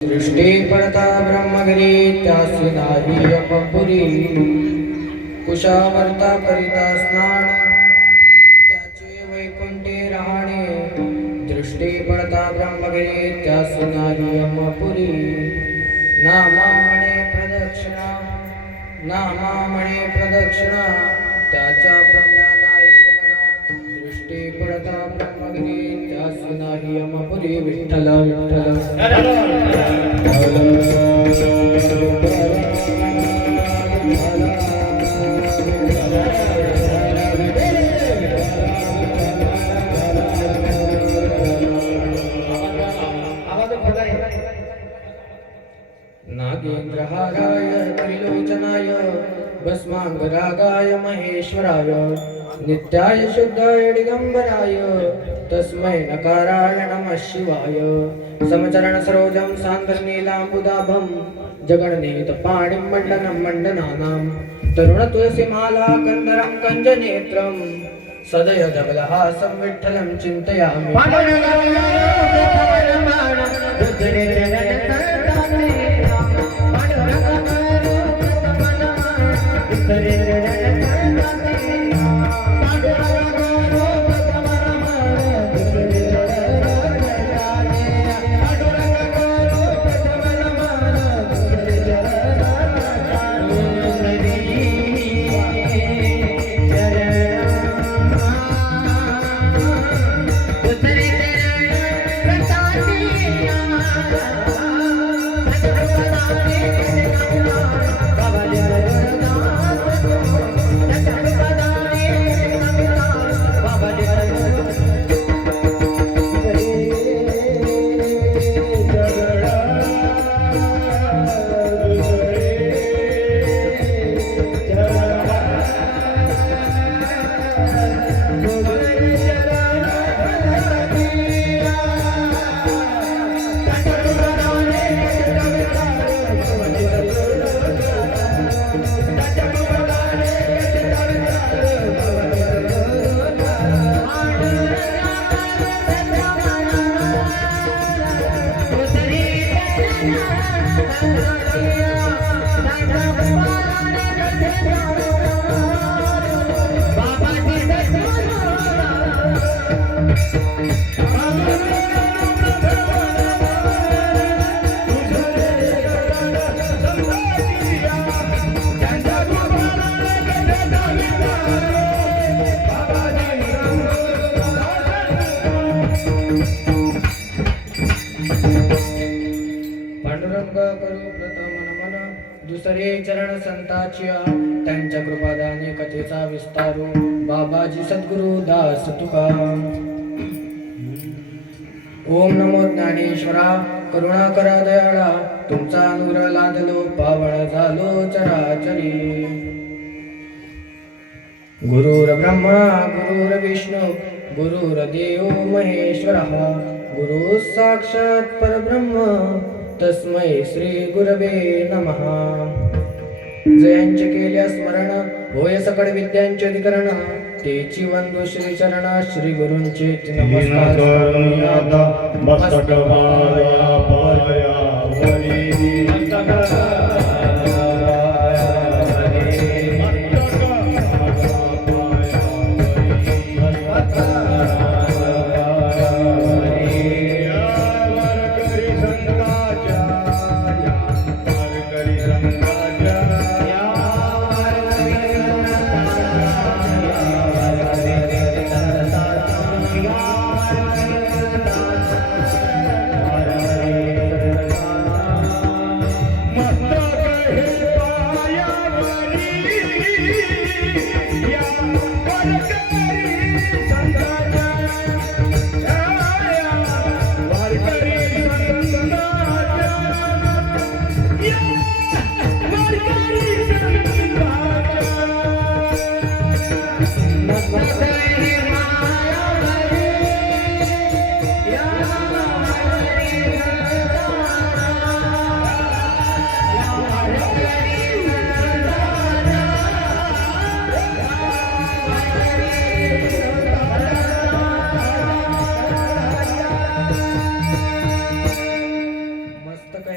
दृष्टी पडता ब्रह्मगिरी त्यासी नाही अपपुरी कुशावर्ता करिता स्नान त्याचे वैकुंठे राहणे दृष्टी पडता ब्रह्मगिरी त्यासी नाही अपपुरी नामामणे प्रदक्षिणा त्याच्या पुण्यालाही गणना दृष्टी पडता ब्रह्मगिरी त्यासी नाही अपपुरी विठ्ठल नागेंद्रहाराय त्रिलोचनाय भस्मांगरागाय महेश्वराय नित्याय शुद्धाय दिगंबराय तस्मै नकाराय नमः शिवाय समचरण सरोजं सान्द्रनीलाम्बुदाभं जगन्नीत पाणिं मण्डनं मण्डनानां तरुण तुलसीमाला कंदरं कञ्जनेत्रं सदय जगलहासं विठ्ठलं चिन्तयामि दुसरे चरण संताचिया त्यांच्या कृपादाने कथेचा विस्तारू बाबाजी सद्गुरु दास तुका ओम नमो ज्ञानेश्वरा करुणा करा दयाळा तुमचा अनुग्रह लादलो पावळ झालो चराचरी गुरुर ब्रह्मा गुरुर विष्णू गुरुर्देव महेश्वरः गुरु साक्षात परब्रह्म तस्मै श्री गुरवे नमः जयांचे केल्या स्मरण होय सकळ विद्यांचे अधिकरण तेची वंदू श्री चरणा श्री गुरूंचे नमस्कार मस्तक माया पाया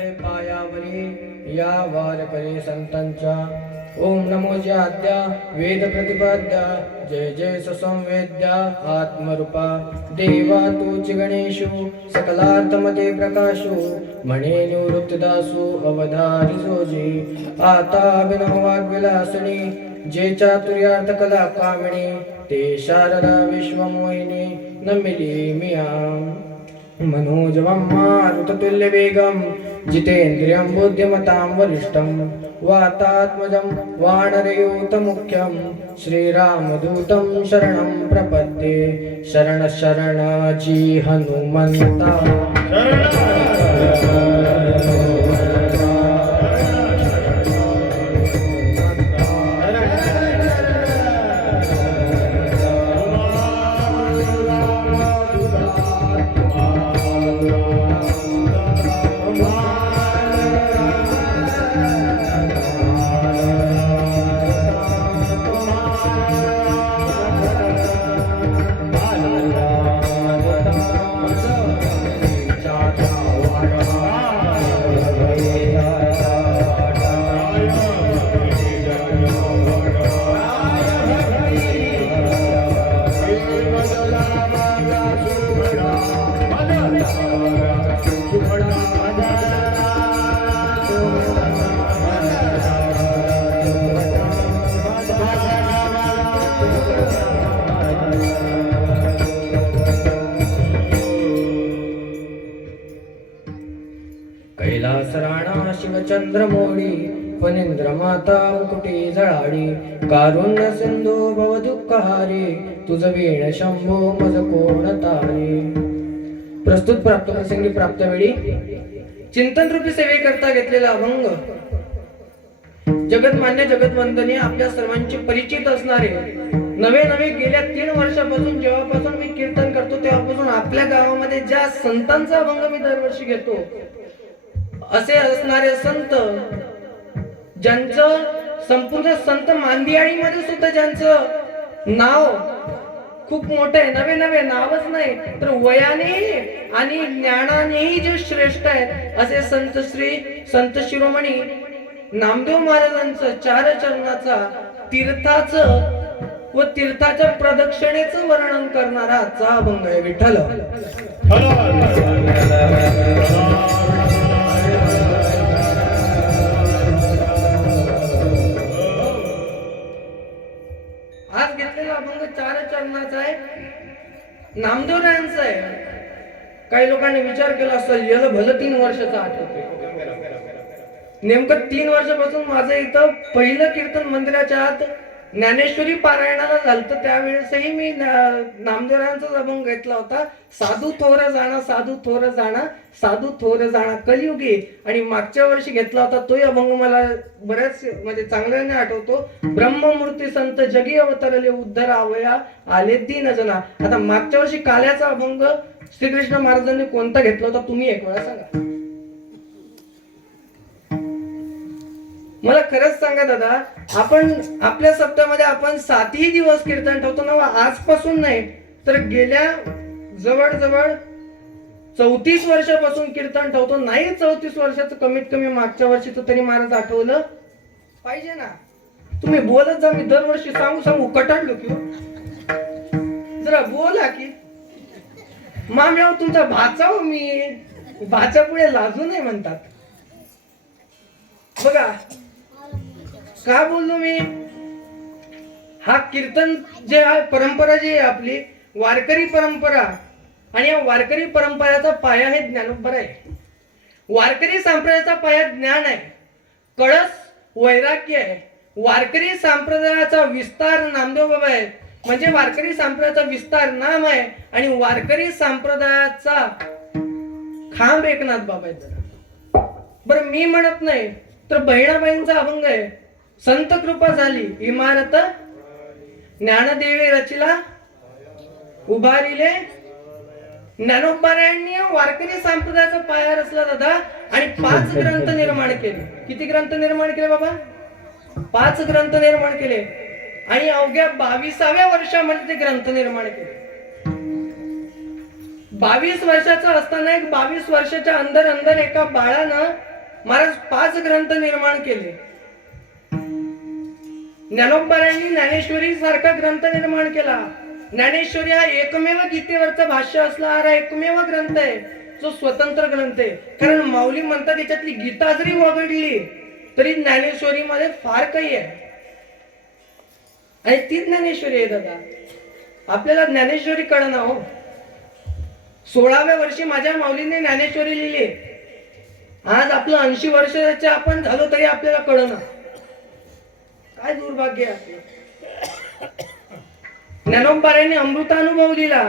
पडले पायावरी या वारकरी संतांच्या. ओम नमो जय आद्या वेद प्रतिपाद्या जय जय संवेद्या आत्मरूपा देवा तूच गणेशु सकलार्थमते प्रकाशु म्हणे निवृत्तिदासु अवधारी जोजी. आता अभिनव वाग्विलासनी जे चातुर्यार्थ कला कामिणी ते शारदा विश्वमोहिनी नमिली मिया. मनोजवं मारुततुल्य वेगं जितेन्द्रियं बुद्धिमतां वरिष्ठं वातात्मजं वानरयूतमुख्यं श्रीरामदूतं शरणं प्रपद्ये. शरण शरणाची हनुमंता कैलास राणा शिवचंद्र मोडी फणींद्र माता मुकुटी झळाडी. कारुण्य सिंधू भव दुःखहारी तुझ वीण शंभो मज कोण तारी. प्रस्तुत प्राप्त प्रसंगी प्राप्त वेळी चिंतन रूपी सेवे करता घेतलेला अभंग जगतमान्य जगतवंदनीय आपल्या सर्वांचे परिचित असणारे नवे नवे गेल्या 3 वर्षापासून जेव्हापासून मी कीर्तन करतो तेव्हापासून आपल्या गावामध्ये ज्या संतांचा अभंग मी दरवर्षी घेतो असे असणारे संत ज्यांचं संपूर्ण संत मांदियाळीमध्ये सुद्धा ज्यांचं नाव खूप मोठं आहे. नवे नवे नावच नाही तर वयाने आणि ज्ञानानेही जे श्रेष्ठ आहेत असे संत शिरोमणी नामदेव महाराजांचं 4 चरणाचा तीर्थाचं व तीर्थाच्या प्रदक्षिणेचं वर्णन करणारा आजचा अभंग आहे. विठ्ठल आज घेतलेला अभंग 4 चरणाचा आहे. नामदेवरायांचा आहे. काही लोकांनी विचार केला असेल याला भलं 3 वर्षाचा आठवते. नेमकं 3 वर्षापासून माझं इथं पहिलं कीर्तन मंदिराच्या आत ज्ञानेश्वरी पारायणाला झालं. त्यावेळेसही मी नामदेवरायांचा अभंग घेतला होता. साधू थोर जाणा साधू थोर जाणा साधू थोर जाणा कलियुगी. आणि मागच्या वर्षी घेतला होता तोही अभंग मला बऱ्याच म्हणजे चांगल्याने आठवतो. ब्रह्ममूर्ती संत जगी अवतरले उद्धरावया आले दीन जना. आता मागच्या वर्षी काल्याचा अभंग श्रीकृष्ण महाराजांनी कोणता घेतला होता तुम्ही एक वेळा सांगा. मला खरंच सांगा दादा, आपण आपल्या सप्ताहामध्ये आपण 7ही दिवस कीर्तन ठेवतो ना. आजपासून नाही तर गेल्या जवळजवळ 34 वर्षापासून कीर्तन ठेवतो. नाही 34 वर्षाचं कमीत कमी मागच्या वर्षीचं तरी महाराज आठवलं पाहिजे ना. तुम्ही बोलत जा. मी दरवर्षी सांगू कटाळलो की जरा बोला की माम्याव तुमचा भाचा मी भाच्या पुढे लाजू नाही म्हणतात. बघा का बोललो मी. हा कीर्तन जे आहे परंपरा जी आहे आपली वारकरी परंपरा आणि या वारकरी परंपरेचा पाया आहे ज्ञानोबा आहे. वारकरी संप्रदायाचा पाया ज्ञान आहे. कळस वैराग्य आहे. वारकरी संप्रदायाचा विस्तार नामदेव बाबा आहे. म्हणजे वारकरी संप्रदायाचा विस्तार नाम आहे आणि वारकरी संप्रदायाचा खांब एकनाथ बाबा आहे. बरं मी म्हणत नाही तर बहिणाबाईंचा अभंग आहे. संत कृपा झाली इमारत ज्ञानदेवी रचिला उभारिले. ज्ञानोबारायांनी वारकरी संप्रदायाचा पाया रचला दादा आणि 5 ग्रंथ निर्माण केले. किती ग्रंथ निर्माण केले बाबा? 5 ग्रंथ निर्माण केले आणि अवघ्या 22व्या वर्षामध्ये ते ग्रंथ निर्माण केले. 22 वर्षाचा असताना 22 वर्षाच्या अंदर एका बाळानं महाराज 5 ग्रंथ निर्माण केले. ज्ञानोबांनी ज्ञानेश्वरी सारखा ग्रंथ निर्माण केला. ज्ञानेश्वरी हा एकमेव गीतेवरचं भाष्य असणारा एकमेव ग्रंथ आहे जो स्वतंत्र ग्रंथ आहे. कारण माऊली म्हणतात त्याच्यातली गीता जरी वगळली तरी ज्ञानेश्वरी मध्ये फार काही आहे आणि ती ज्ञानेश्वरी आहे दादा. आपल्याला ज्ञानेश्वरी कळना हो. 16व्या वर्षी माझ्या माऊलीने ज्ञानेश्वरी लिहिली. आज आपलं 80 वर्षाचे आपण झालो तरी आपल्याला कळना. काय दुर्भाग्य आहे आपलं. ज्ञानोबांनी अमृतानुभव लिहिला,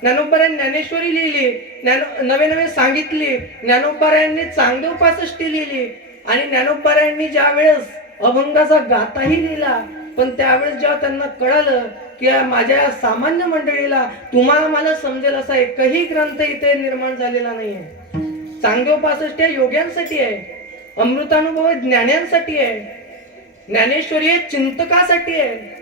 ज्ञानोबांनी ज्ञानेश्वरी लिहिली, नवे नवे सांगितली, ज्ञानोबांनी चांगदेव 65 लिहिली आणि ज्ञानोबांनी ज्या वेळेस अभंगाचा गाताही लिहिला. पण त्यावेळेस जेव्हा त्यांना कळालं की माझ्या सामान्य मंडळीला तुम्हाला मला समजेल असा एकही ग्रंथ इथे निर्माण झालेला नाहीये. चांगदेव 65 योग्यांसाठी आहे, अमृतानुभव ज्ञान्यांसाठी आहे, ज्ञानेश्वरी हे चिंतकासाठी आहे,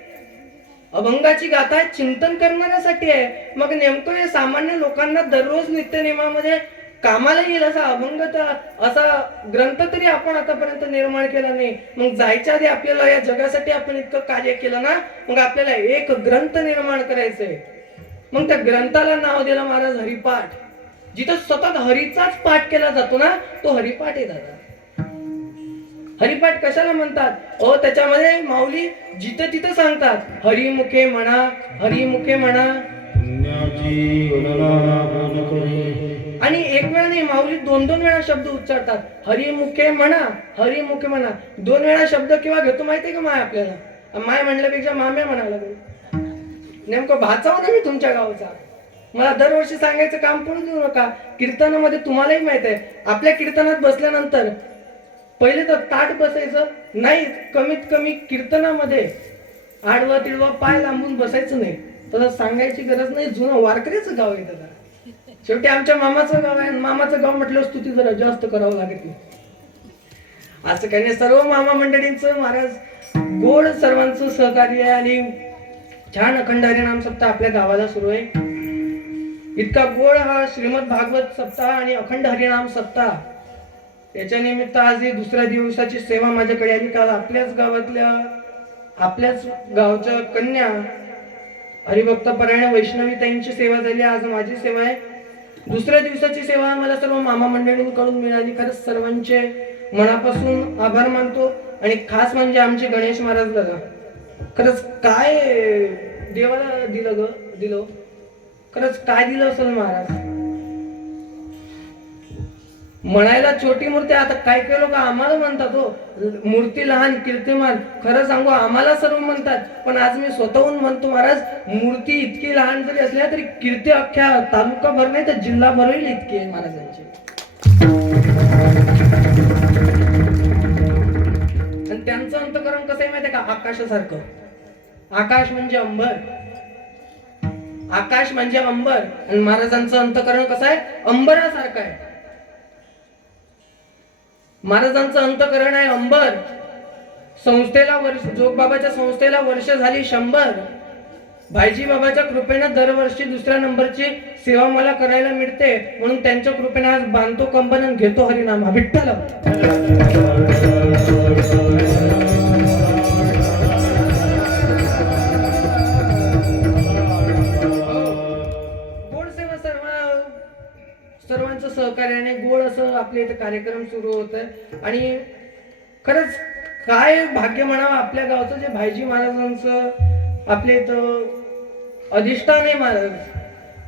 अभंगाची गाथा चिंतन करणाऱ्यासाठी आहे. मग नेमकं हे सामान्य लोकांना दररोज नित्यनेमामध्ये कामाला येईल असा अभंग असा ग्रंथ तरी आपण आतापर्यंत निर्माण केला नाही. मग जायच्या आधी आपल्याला या जगासाठी आपण इतकं कार्य केलं ना, मग आपल्याला एक ग्रंथ निर्माण करायचंय. मग त्या ग्रंथाला नाव दिलं महाराज हरिपाठ. जिथं सतत हरीचाच पाठ केला जातो ना तो हरिपाठ आहे दादा. हरिपाठ कशाला म्हणतात? त्याच्यामध्ये माऊली जिथं तिथं सांगतात हरिमुखे म्हणा, हरिमुखे म्हणा. आणि एक वेळा नाही, माऊली 2-2 वेळा शब्द उच्चारतात. हरिमुखे म्हणा, हरिमुखे म्हणा. 2 वेळा शब्द केव्हा घेतो माहितीये का माय आपल्याला? माय म्हणल्यापेक्षा माम्या म्हणायला लागलो. नेमकं भाचाव ना मी तुमच्या गावचा. मला दरवर्षी सांगायचं काम करून देऊ नका. कीर्तनामध्ये तुम्हालाही माहित आहे, आपल्या कीर्तनात बसल्यानंतर पहिले तर ताट बसायचं नाही. कमीत कमी कीर्तनामध्ये आडवा तिडवा पाय लांबून बसायचं नाही. तर सांगायची गरज नाही, जुनं वारकरीचं गाव आहे दादा. शेवटी आमच्या मामाचं गाव आहे. मामाचं गाव म्हटलं स्तुती जरा जास्त करावं लागत नाही. असं काही नाही. सर्व मामा मंडळींचं महाराज गोड सर्वांचं सहकार्य आहे आणि छान अखंड हरिनाम सप्ताह आपल्या गावाला सुरू आहे. इतका गोड हा श्रीमद भागवत सप्ताह आणि अखंड हरिनाम सप्ताह. याच्या निमित्त आज ही 2ऱ्या दिवसाची सेवा माझ्याकडे आली. काल आपल्याच गावच्या कन्या हरिभक्त परायण वैष्णवी ताईंची सेवा झाली. आज माझी सेवा आहे. 2ऱ्या दिवसाची सेवा मला सर्व मामा मंडळींकडून मिळाली. खरंच सर्वांचे मनापासून आभार मानतो. आणि खास म्हणजे आमचे गणेश महाराज दादा. खरंच काय देवाला दिलं खरंच काय दिलं असेल महाराज. म्हणायला छोटी मूर्ती. आता काय काय लोक आम्हाला म्हणतात हो मूर्ती लहान कीर्तिमान. खरं सांगू आम्हाला सर्व म्हणतात, पण आज मी स्वतःहून म्हणतो महाराज मूर्ती इतकी लहान जरी असल्या तरी कीर्ती अख्ख्या तालुका भर नाही तर जिल्हा भरही इतकी आहे महाराजांची. आणि त्यांचं अंतकरण कसं आहे माहितीये का? आकाशासारखं. आकाश म्हणजे अंबर, आकाश म्हणजे अंबर. आणि महाराजांचं अंतकरण कसं आहे? अंबरासारखं आहे. महाराजांचं अंतकरण आहे अंबर. संस्थेला जोगबाबाच्या संस्थेला वर्ष झाली 100. भाईजी बाबाच्या कृपेने दरवर्षी 2ऱ्या नंबरची सेवा मला करायला मिळते. म्हणून त्यांच्या कृपेने आज बांधतो कंबन आणि घेतो हरिनाम. विठ्ठल. गोड सेवा सर्वांचं सहकार्याने गोड असं आपल्या इथे कार्यक्रम सुरू होत आहे. आणि खरंच काय भाग्य म्हणावं आपल्या गावचं जे भाईजी महाराजांचं आपल्या इथं अधिष्ठान आहे महाराज.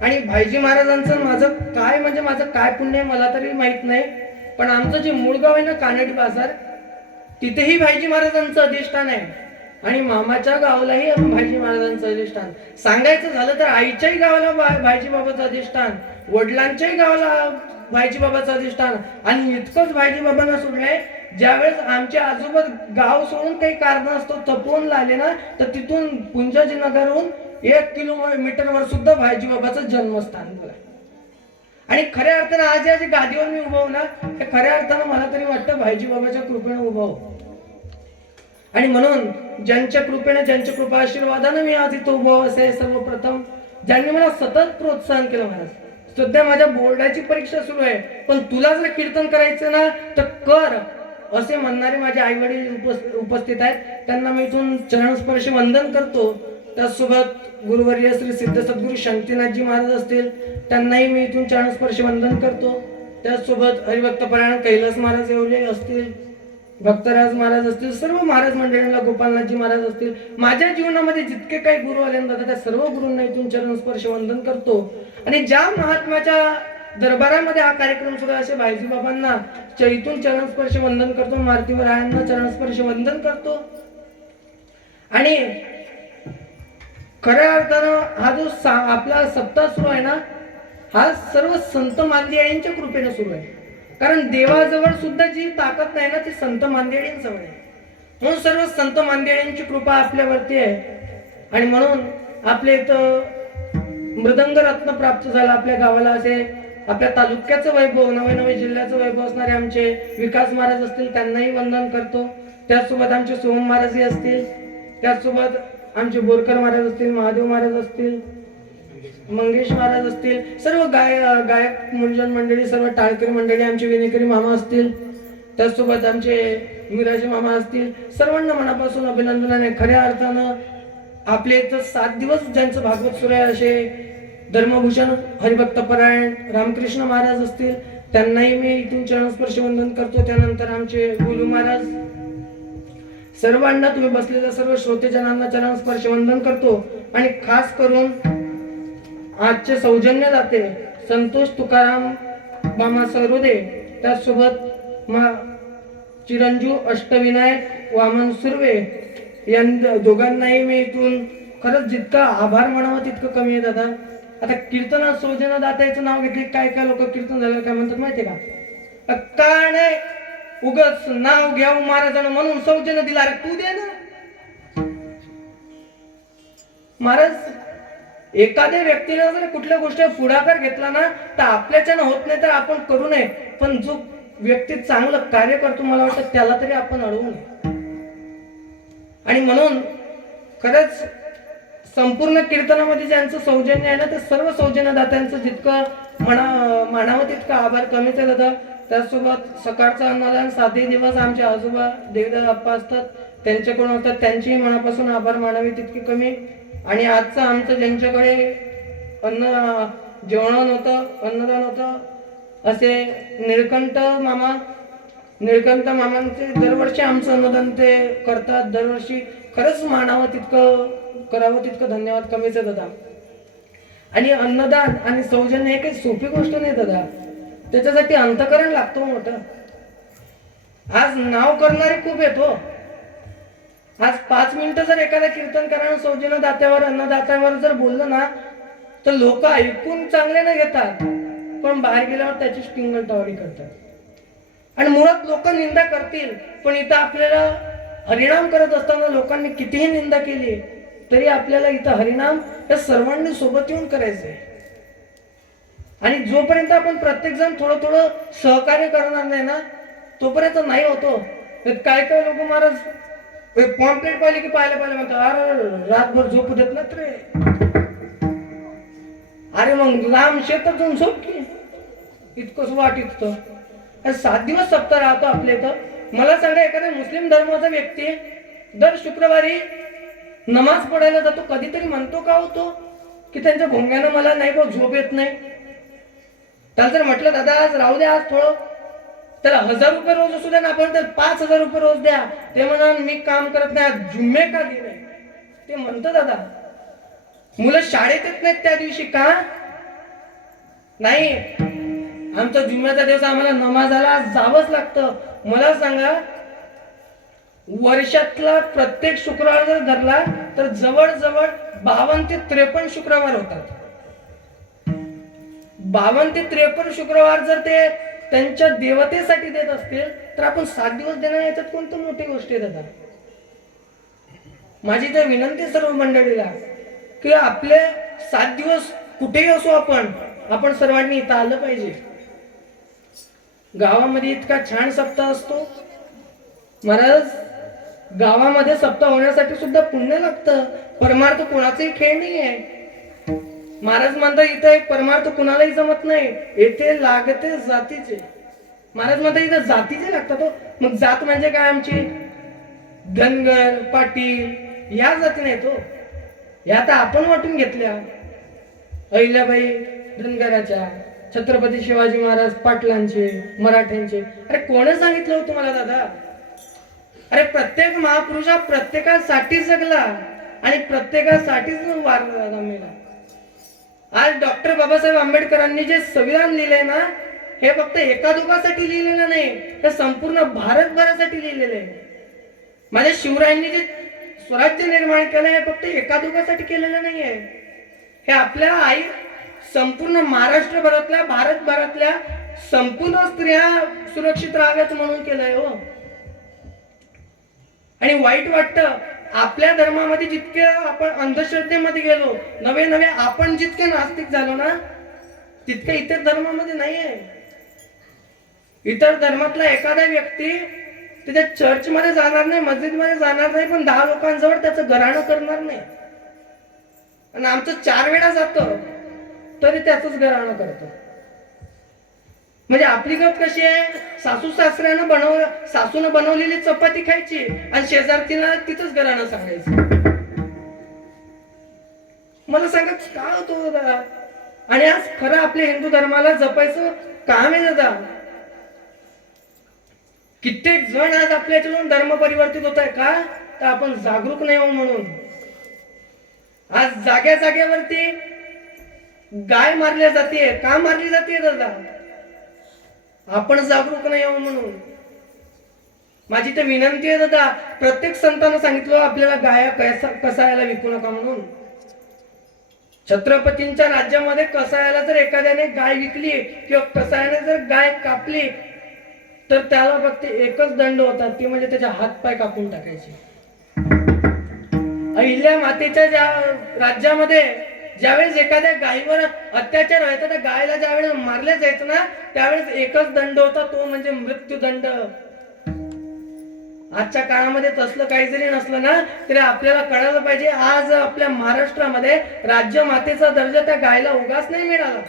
आणि भाईजी महाराजांचं माझं काय पुण्य आहे मला तरी माहित नाही. पण आमचं जे मूळ गाव आहे ना कानडी बाजार, तिथेही भाईजी महाराजांचं अधिष्ठान आहे. आणि मामाच्या गावालाही भाईजी महाराजांचं अधिष्ठान. सांगायचं झालं तर आईच्याही गावाला भाईजी बाबाचं अधिष्ठान, वडिलांच्याही गावाला भाईजी बाबाचं अधिष्ठान. आणि इतकंच भाईजी बाबांना सोडलंय, ज्यावेळेस आमच्या आजोबा गाव सोडून काही कारण असतो तपोवन लागले ना, तर तिथून पुंजाजी नगरहून 1 किलोमीटरवर सुद्धा भाईजी बाबाचं जन्मस्थान झालं. आणि खऱ्या अर्थानं आज या गादीवर मी उभा ना, हे खऱ्या अर्थानं मला तरी वाटतं भाईजी बाबाच्या कृपेने उभा हो. आणि म्हणून ज्यांच्या कृपेने, ज्यांच्या कृपा आशीर्वादाने मी आज इथं उभा असे सर्वप्रथम ज्यांनी मला सतत प्रोत्साहन केलं महाराज, सध्या माझ्या बोर्डाची परीक्षा सुरू आहे, पण तुला जर कीर्तन करायचं ना तर कर, असे म्हणणारे माझे आई वडील उपस्थित आहेत. त्यांना मी इथून चरणस्पर्श वंदन करतो. त्याचसोबत गुरुवर्य श्री सिद्ध सद्गुरू शांतीनाथजी महाराज असतील, त्यांनाही मी इथून चरणस्पर्श वंदन करतो. त्याचसोबत हरिभक्त परायण कैलास महाराज येवले असतील, भक्तराज महाराज असतील, सर्व महाराज मंडळींना, गोपालनाथजी महाराज असतील, माझ्या जीवनामध्ये जितके काही गुरु आले ना त्या सर्व गुरूंना इथून चरणस्पर्श वंदन करतो. आणि ज्या महात्म्याच्या दरबारामध्ये हा कार्यक्रम सुरू आहे असे भाईजी बाबांना इथून चरणस्पर्श वंदन करतो, मारुतीवर रायांना चरणस्पर्श वंदन करतो. आणि खऱ्या अर्थानं हा जो आपला सप्ताह सुरू आहे ना, हा सर्व संत मांदियाळींच्या कृपेने सुरू आहे. कारण देवाजवळ सुद्धा जी ताकद नाही ना ती संत मांदियाळींजवळ आहे. म्हणून सर्व संत मांदियाळींची कृपा आपल्यावरती आहे. आणि म्हणून आपल्या इथं मृदंग रत्न प्राप्त झाला आपल्या गावाला. असे आपल्या तालुक्याचं वैभव, नवे नवे जिल्ह्याचं वैभव असणारे आमचे विकास महाराज असतील, त्यांनाही वंदन करतो. त्याचसोबत आमचे सोम महाराजही असतील, त्याचसोबत आमचे बोरकर महाराज असतील, महादेव महाराज असतील, मंगेश महाराज असतील, सर्व गायक मुंजन मंडळी, सर्व टाळकरी मंडळी, आमचे विनेकरी मामा असतील, त्याचसोबत आमचे मिराजी मामा असतील, सर्वांना मनापासून अभिनंदन आहे. खऱ्या अर्थानं आपले इथं 7 दिवस ज्यांचं भागवत सुरू आहे असे धर्मभूषण हरिभक्त परायण रामकृष्ण महाराज असतील, त्यांनाही मी इथून चरणस्पर्श वंदन करतो. त्यानंतर आमचे गुरु महाराज, सर्वांना, तुम्ही बसलेल्या सर्व श्रोतेजनांना चरणस्पर्श वंदन करतो. आणि खास करून आजचे सौजन्य दाते संतोष तुकाराम मामा सरोदे, त्याचसोबत चिरंजीव अष्टविनायक वामन सुर्वे या दोघांनाही मी इथून खरंच जितका आभार म्हणावं तितकं कमी आहे दादा. आता कीर्तनात सौजन्य दात्याचं नाव घेतले, काय काय लोक कीर्तन झालं काय म्हणतात माहितीये का? काय नाही, उगच नाव घ्यावं महाराजांना म्हणून सौजन्य दिला. अरे तू दे ना महाराज. एखाद्या व्यक्तीने जर कुठल्या गोष्टी पुढाकार घेतला ना तर आपल्याच्यानं होत नाही तर आपण करू नये, पण जो व्यक्ती चांगलं कार्य करतो मला वाटतं त्याला तरी आपण अडवू नये. आणि म्हणून खरंच संपूर्ण कीर्तनामध्ये ज्यांचं सौजन्य आहे ना ते सर्व सौजन्यदात्यांचं जितकं म्हणावं तितकं आभार कमीच आहे दादा. त्याचसोबत सकाळचं अन्नदान 7 दिवस आमचे आजोबा देवदास अप्पा असतात, त्यांच्याकडून होतात, त्यांचेही मनापासून आभार मानावे तितके कमी. आणि आजचं आमचं ज्यांच्याकडे जेवण होतं, अन्नदान होतं, असे निळकंठ मामांचे दरवर्षी आमचं अन्नदान ते करतात. दरवर्षी खरंच मानावं तितकं करावं तितकं धन्यवाद कमीच आहे दादा. आणि अन्नदान आणि सौजन्य हे काही सोपी गोष्ट नाही दादा, त्याच्यासाठी अंतकरण लागतो मोठं. आज नाव करणारे खूप येतो. आज 5 मिनिटं जर एखादा कीर्तन करायला सौजन्य दात्यावर, अन्नदात्यावर जर बोललं ना तर लोक ऐकून चांगले न घेतात, पण बाहेर गेल्यावर त्याची टिंगलटावरी करतात. आणि मुळात लोक निंदा करतील, पण इथं आपल्याला हरिनाम करत असताना लोकांनी कितीही निंदा केली तरी आपल्याला इथं हरिनाम या सर्वांनी सोबत येऊन करायचंय. आणि जोपर्यंत आपण प्रत्येक जण थोडं थोडं सहकार्य करणार नाही ना तोपर्यंत नाही होतो. काय काय लोक महाराज पॉम्पलेट पाहिले की पाहिलं म्हणतात, अरे रातभर झोपू देत ना रे. अरे मग लांब शेतातून झोप की, इतकंच वाटित. 7 दिवस सप्ताह राहतो आपल्या इथं. मला सांगा, एखाद्या मुस्लिम धर्माचा व्यक्ती दर शुक्रवारी नमाज पडायला जातो, कधीतरी म्हणतो का होतो की त्यांच्या भोंग्यानं मला नाही बघ झोप येत नाही. त्याला जर म्हटलं दादा आज राहू द्या, आज थोडं, त्याला 1000 रुपये रोज असू द्या ना, आपण तर 5000 रुपये रोज द्या, ते म्हणा मी काम करत नाही, जुम्मे का दिले ते म्हणतो दादा. मुलं शाळेत येत नाहीत त्या दिवशी का नाही, आमचा जुम्म्याचा दिवस आम्हाला नमाजाला जावंच लागतं. मला सांगा, वर्षातला प्रत्येक शुक्रवार जर धरला तर जवळजवळ 52 ते 53 शुक्रवार होतात. 52 ते 53 शुक्रवार जर ते त्यांच्या देवतेसाठी देत असतील तर आपण 7 दिवस देणं याच्यात कोणती मोठी गोष्ट आहे दादा. माझी तर विनंती सर्व मंडळीला की आपले 7 दिवस कुठेही असो आपण सर्वांनी इथं आलं पाहिजे. गावामध्ये इतका छान सप्ताह असतो महाराज. गावामध्ये सप्ताह होण्यासाठी सुद्धा पुण्य लागतं. परमार्थ कोणाचाही खेळ नाही आहे. महाराज म्हणतात इथं एक परमार्थ कुणालाही जमत नाही, येथे लागते जातीचे. महाराज म्हणतात इथं जातीचे लागतात. मग जात म्हणजे काय आमची? धनगर, पाटील या जाती नाही तो. या तर आपण वाटून घेतल्या. अहिल्याबाई धनगराच्या, छत्रपती शिवाजी महाराज पाटलांचे, मराठ्यांचे. अरे कोणी सांगितलं हो तुम्हाला दादा? अरे प्रत्येक महापुरुष हा प्रत्येकासाठी जगला आणि प्रत्येकासाठीच मेला. आज डॉक्टर बाबासाहेब आंबेडकरांनी जे संविधान लिहिलंय ना, हे फक्त एका दोघांसाठी लिहिलेलं नाही, हे संपूर्ण भारतभरासाठी लिहिलेलं आहे. माझ्या शिवरायांनी जे स्वराज्य निर्माण केलं हे फक्त एका दोघांसाठी केलेलं नाहीये. हे आपल्या आई संपूर्ण महाराष्ट्रभरातल्या, भारतभरातल्या संपूर्ण स्त्रिया सुरक्षित राहाव्यात म्हणून केलंय हो. आणि वाईट वाटतं, आपल्या धर्मामध्ये जितके आपण अंधश्रद्धेमध्ये गेलो, नवे नवे आपण जितके नास्तिक झालो ना, तितके इतर धर्मामध्ये नाहीये. इतर धर्मातला एखादा व्यक्ती त्याच्या चर्चमध्ये जाणार नाही, मस्जिदमध्ये जाणार नाही, पण 10 लोकांजवळ त्याचं घराणं करणार नाही. आणि आमचं 4 वेळा जातं तरी त्याचंच घराणं करतं. म्हणजे आपली गत कशी आहे? सासू सासऱ्यानं सासूनं बनवलेली चपाती खायची आणि शेजारतीला तिथंच घराणं सांगायचं. मला सांगा का होतो दादा? आणि आज खरं आपल्या हिंदू धर्माला जपायचं काम आहे दादा. कित्येक जण आज आपल्या याच्यातून धर्म परिवर्तित होत आहे का? तर आपण जागरूक नाही हो म्हणून. आज जाग्या जाग्यावरती गाय मारल्या जाते. का मारली जाते दादा? आपण जागरूक नाही हो म्हणून. माझी तर विनंती आहे दादा, प्रत्येक संतांना सांगितलं आपल्याला गाया कसायाला विकू नका म्हणून. छत्रपतींच्या राज्यामध्ये कसायाला जर एखाद्याने गाय विकली किंवा कसायाने जर गाय कापली तर त्याला फक्त एकच दंड होता, ते म्हणजे त्याचे हातपाय कापून टाकायचे. अहिल्या मातेच्या राज्यामध्ये ज्यावेळेस एखाद्या गायीवर अत्याचार व्हायचा, त्या गायला ज्यावेळेस मारले जायचं ना, त्यावेळेस एकच दंड होता, तो म्हणजे मृत्यूदंड. आजच्या काळामध्ये तसलं काही जरी नसलं ना, तरी आपल्याला कळायला पाहिजे, आज आपल्या महाराष्ट्रामध्ये राज्यमातेचा दर्जा त्या गायला उगाच नाही मिळाला.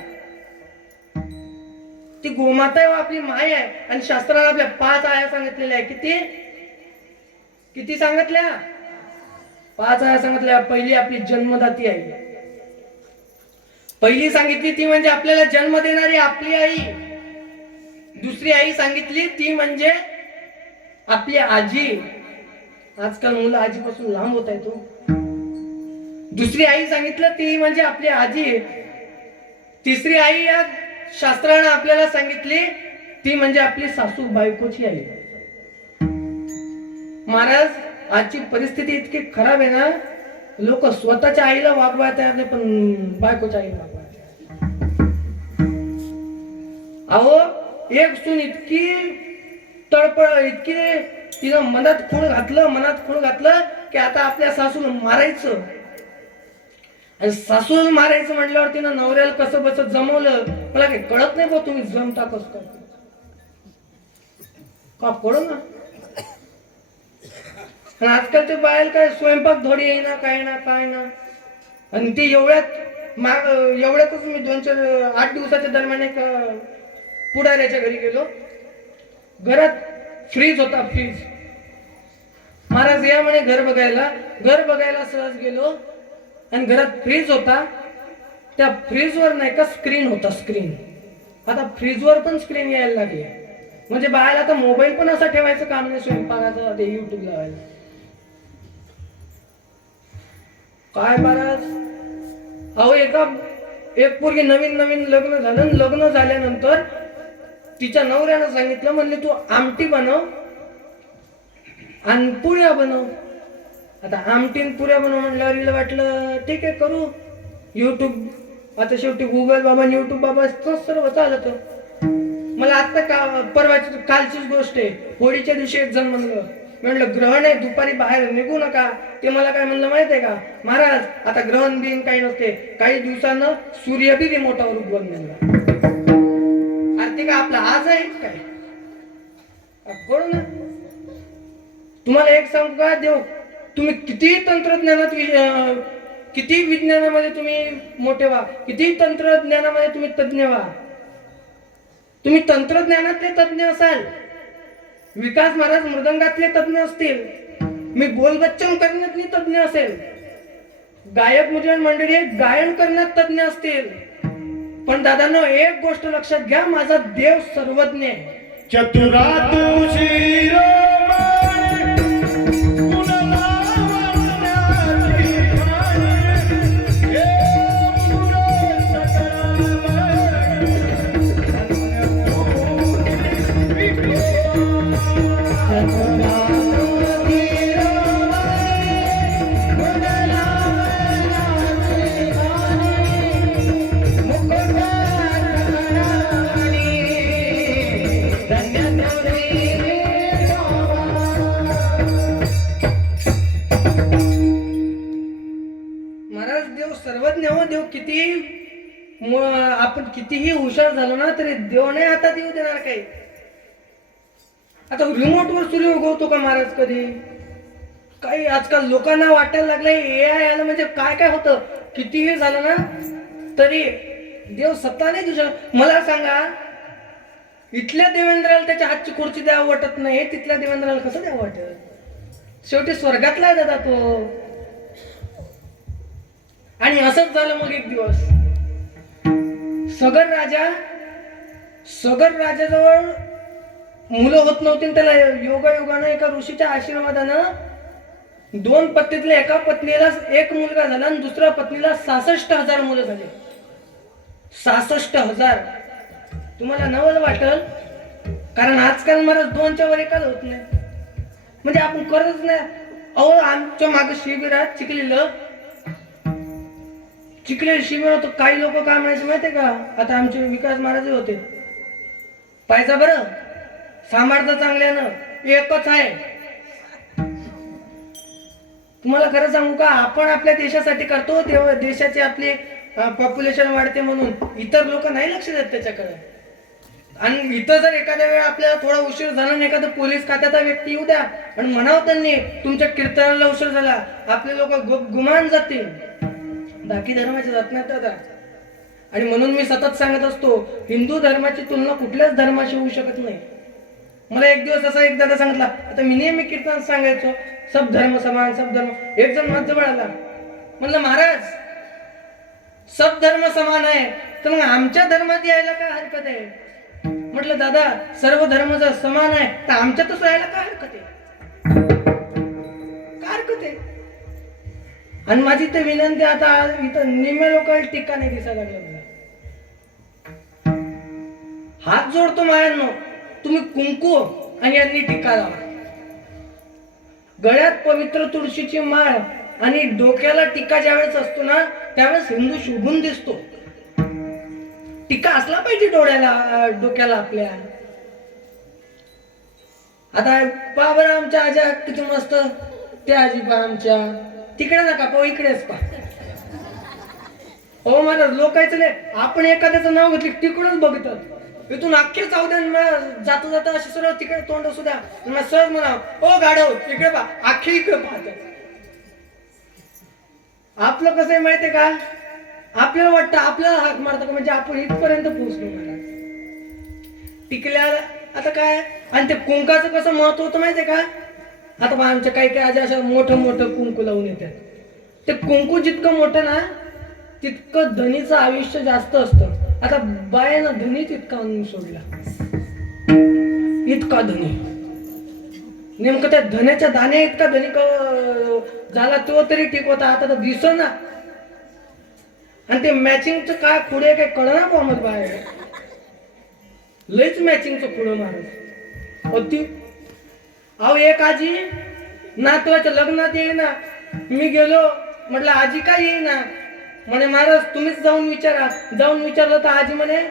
ती गोमाता आहे, आपली माय आहे. आणि शास्त्राला आपल्या 5 आया सांगितलेल्या आहे. किती सांगितल्या? 5 आया सांगितल्या. पहिली आपली जन्मदाती आई. पहिली सांगितली ती म्हणजे आपल्याला जन्म देणारी आपली आई. दुसरी आई सांगितली ती म्हणजे आपली आजी. आजकाल मुलं आजीपासून लांब होत आहेत. दुसरी आई सांगितलं ती म्हणजे आपली आजी. तिसरी आई या शास्त्राने आपल्याला सांगितली ती म्हणजे आपली सासू बायकोची आई. महाराज, आजची परिस्थिती इतकी खराब आहे ना, लोक स्वतःच्या आईला वागवायला तयार नाही, पण बायकोच्या आईला वागवायला. अहो, एक सून इतकी तळपळ, इतकी तिनं मनात खूळ घातलं की आता आपल्या सासूला मारायचं. आणि सासूला मारायचं म्हटल्यावर तिनं नवऱ्याला कसं बसत जमवलं, मला काही कळत नाही बा. तुम्ही जमता कसं का कळू ना. आणि आजकालच्या बाहेर काय स्वयंपाक धोडी येईना, काय ना. आणि ते एवढ्यातच मी 8 दिवसाच्या दरम्यान एक पुढाऱ्याच्या घरी गेलो. घरात फ्रीज होता, फ्रीज. महाराज या म्हणे घर बघायला सहज गेलो आणि घरात फ्रीज होता. त्या फ्रीजवर नाही का स्क्रीन होता, स्क्रीन. आता फ्रीजवर पण स्क्रीन यायला लागली. म्हणजे बाहेर आता मोबाईल पण असा ठेवायचं काम नाही स्वयंपाकाचं, ते युट्यूब लावायला. काय महाराज, अहो एक पोरगी नवीन लग्न झालं. लग्न झाल्यानंतर तिच्या नवऱ्यानं सांगितलं, म्हणले तू आमटी बनव आणि पुऱ्या बनव. आता आमटी पुऱ्या बनव म्हणल्यावर हिला वाटलं ठीक आहे करू. युट्यूब, आता शेवटी गुगल बाबा युट्यूब बाबा सर्व चालत. मला आता परवाची कालचीच गोष्ट आहे. होळीच्या दिवशी एक जण म्हणलं ग्रहण आहे, दुपारी बाहेर निघू नका. ते मला काय म्हणलं माहित आहे का? महाराज, आता ग्रहण बिन काही नसते, काही दिवसानं सूर्य बी रिमोटावर उगवून गेला. ते का आपला आज आहे काय? कळू ना. तुम्हाला एक सांगू का, देव तुम्ही किती तंत्रज्ञानात किती विज्ञानामध्ये तुम्ही मोठे व्हा, किती तंत्रज्ञानामध्ये तुम्ही तज्ञ व्हा, तुम्ही तंत्रज्ञानातले तज्ञ असाल, विकास महाराज मृदंगातले तज्ञ असतील, मी बोलबच्चन करण्यातली तज्ञ असेल, गायक मंडळी गायन करण्यात तज्ञ असतील, पण दादांनो एक गोष्ट लक्षात घ्या, माझा देव सर्वज्ञ आहे. चतुरात महाराज देव सर्वज्ञ हो. देव किती आपण कितीही हुशार झालो ना तरी देव नाही आता देऊ देणार काही. आता रिमोट वर सूर्य उगवतो का महाराज कधी? काही आजकाल लोकांना वाटायला लागलंय एआय आलं म्हणजे काय काय होतं. कितीही झालं ना तरी देव सत्ता नाही तुझ्या. मला सांगा इथल्या देवेंद्राला त्याच्या हातची खुर्ची द्यावं वाटत नाही, तिथल्या देवेंद्राला कसं द्यावं वाटत? शेवटी स्वर्गातला दादा तो. आणि असंच झालं मग एक दिवस सगर राजाजवळ मुलं होत नव्हती. त्याला योगायोगानं एका ऋषीच्या आशीर्वादानं 2 पत्नीतल्या एका पत्नीला एक मुलगा झाला आणि दुसऱ्या पत्नीला 66,000 मुलं झाली. 66,000. तुम्हाला नवल वाटल कारण आजकाल मला 2च्या वर एकाच होत नाही. म्हणजे आपण करत नाही. अहो आमच्या मागे शिबिरात चिखले शिबिर होतं. काही लोक काय म्हणायचे माहितीये का? आता आमचे विकास महाराज होते. पाहिजे बरं सांभाळतं चांगल्यानं, एकच आहे. तुम्हाला खरं सांगू का, आपण आपल्या देशासाठी करतो तेव्हा देशाची आपली पॉप्युलेशन वाढते म्हणून इतर लोक नाही लक्ष देत त्याच्याकडे. आणि इथं जर एखाद्या वेळा आपल्याला थोडा उशीर झाला आणि एखादा पोलीस खात्याचा व्यक्ती येऊ द्या आणि म्हणावं त्यांनी तुमच्या कीर्तनाला उशीर झाला, आपले लोक गुमान जातील. बाकी धर्माचे जात नाही दादा. आणि म्हणून मी सतत सांगत असतो हिंदू धर्माची तुलना कुठल्याच धर्माशी होऊ शकत नाही. मला एक दिवस असा एक दादा सांगितला. आता मी नेहमी कीर्तन सांगायचो सब धर्म समान सब धर्म. एक जण माझ जवळ आला, म्हणलं महाराज सब धर्म समान आहे तर मग आमच्या धर्मात यायला काय हरकत आहे? म्हटलं दादा सर्व धर्म जर समान आहे तर आमच्यातच राहायला काय हरकत आहे? काय हरकत आहे? आणि माझी तर विनंती आता इथं निम्म्या लोकांना टीका नाही दिसायला लागला मला. हात जोडतो माझ्यांनो, तुम्ही कुंकू आणि यांनी टीका लावा. गळ्यात पवित्र तुळशीची माळ आणि डोक्याला टीका ज्यावेळेस असतो ना त्यावेळेस हिंदू शोभून दिसतो. टीका असला पाहिजे डोक्याला आपल्या. आता पहा बरं आमच्या आज्या किती मस्त. त्या आजी पहा आमच्या तिकडे नका पाहू, इकडेच पहा. हो मला लोकायचं नाही. आपण एखाद्याचं नाव घेतलं तिकडच बघतात. इथून अख्खे चावद्यान जाता जाता असे सरळ तिकडे तोंड सुद्धा सहज म्हणा ओ गाढव इकडे पहा, अख्खे इकडे पाहतात. आपलं कसं आहे माहितीये का? आपल्याला वाटतं आपल्याला हाक मारतात म्हणजे आपण इथपर्यंत पोहोचलो. मला टिकल्याला आता काय. आणि ते कुंकाचं कसं महत्व होतं माहितीये का? आता पहा आमच्या काही काही अशा मोठं कुंकू लावून येतात. ते कुंकू जितकं मोठं ना तितकं धनीचं आयुष्य जास्त असतं. आता बायानं धनी तितका आणून सोडला. इतका धनी नेमकं त्या धन्याच्या दाण्या इतका धनी झाला तो तरी ठीक होता. आता तर दिसत ना. आणि ते मॅचिंगचं काय पुढे काय कळना पाहत बाहेर. लयच मॅचिंगचं पुढं महाराज होती. अहो एक आजी नातवाच्या लग्नात येईना. मी गेलो म्हटलं आजी काय येईना. म्हणे महाराज तुम्हीच जाऊन विचारा. जाऊन विचारलं तर आजी म्हणे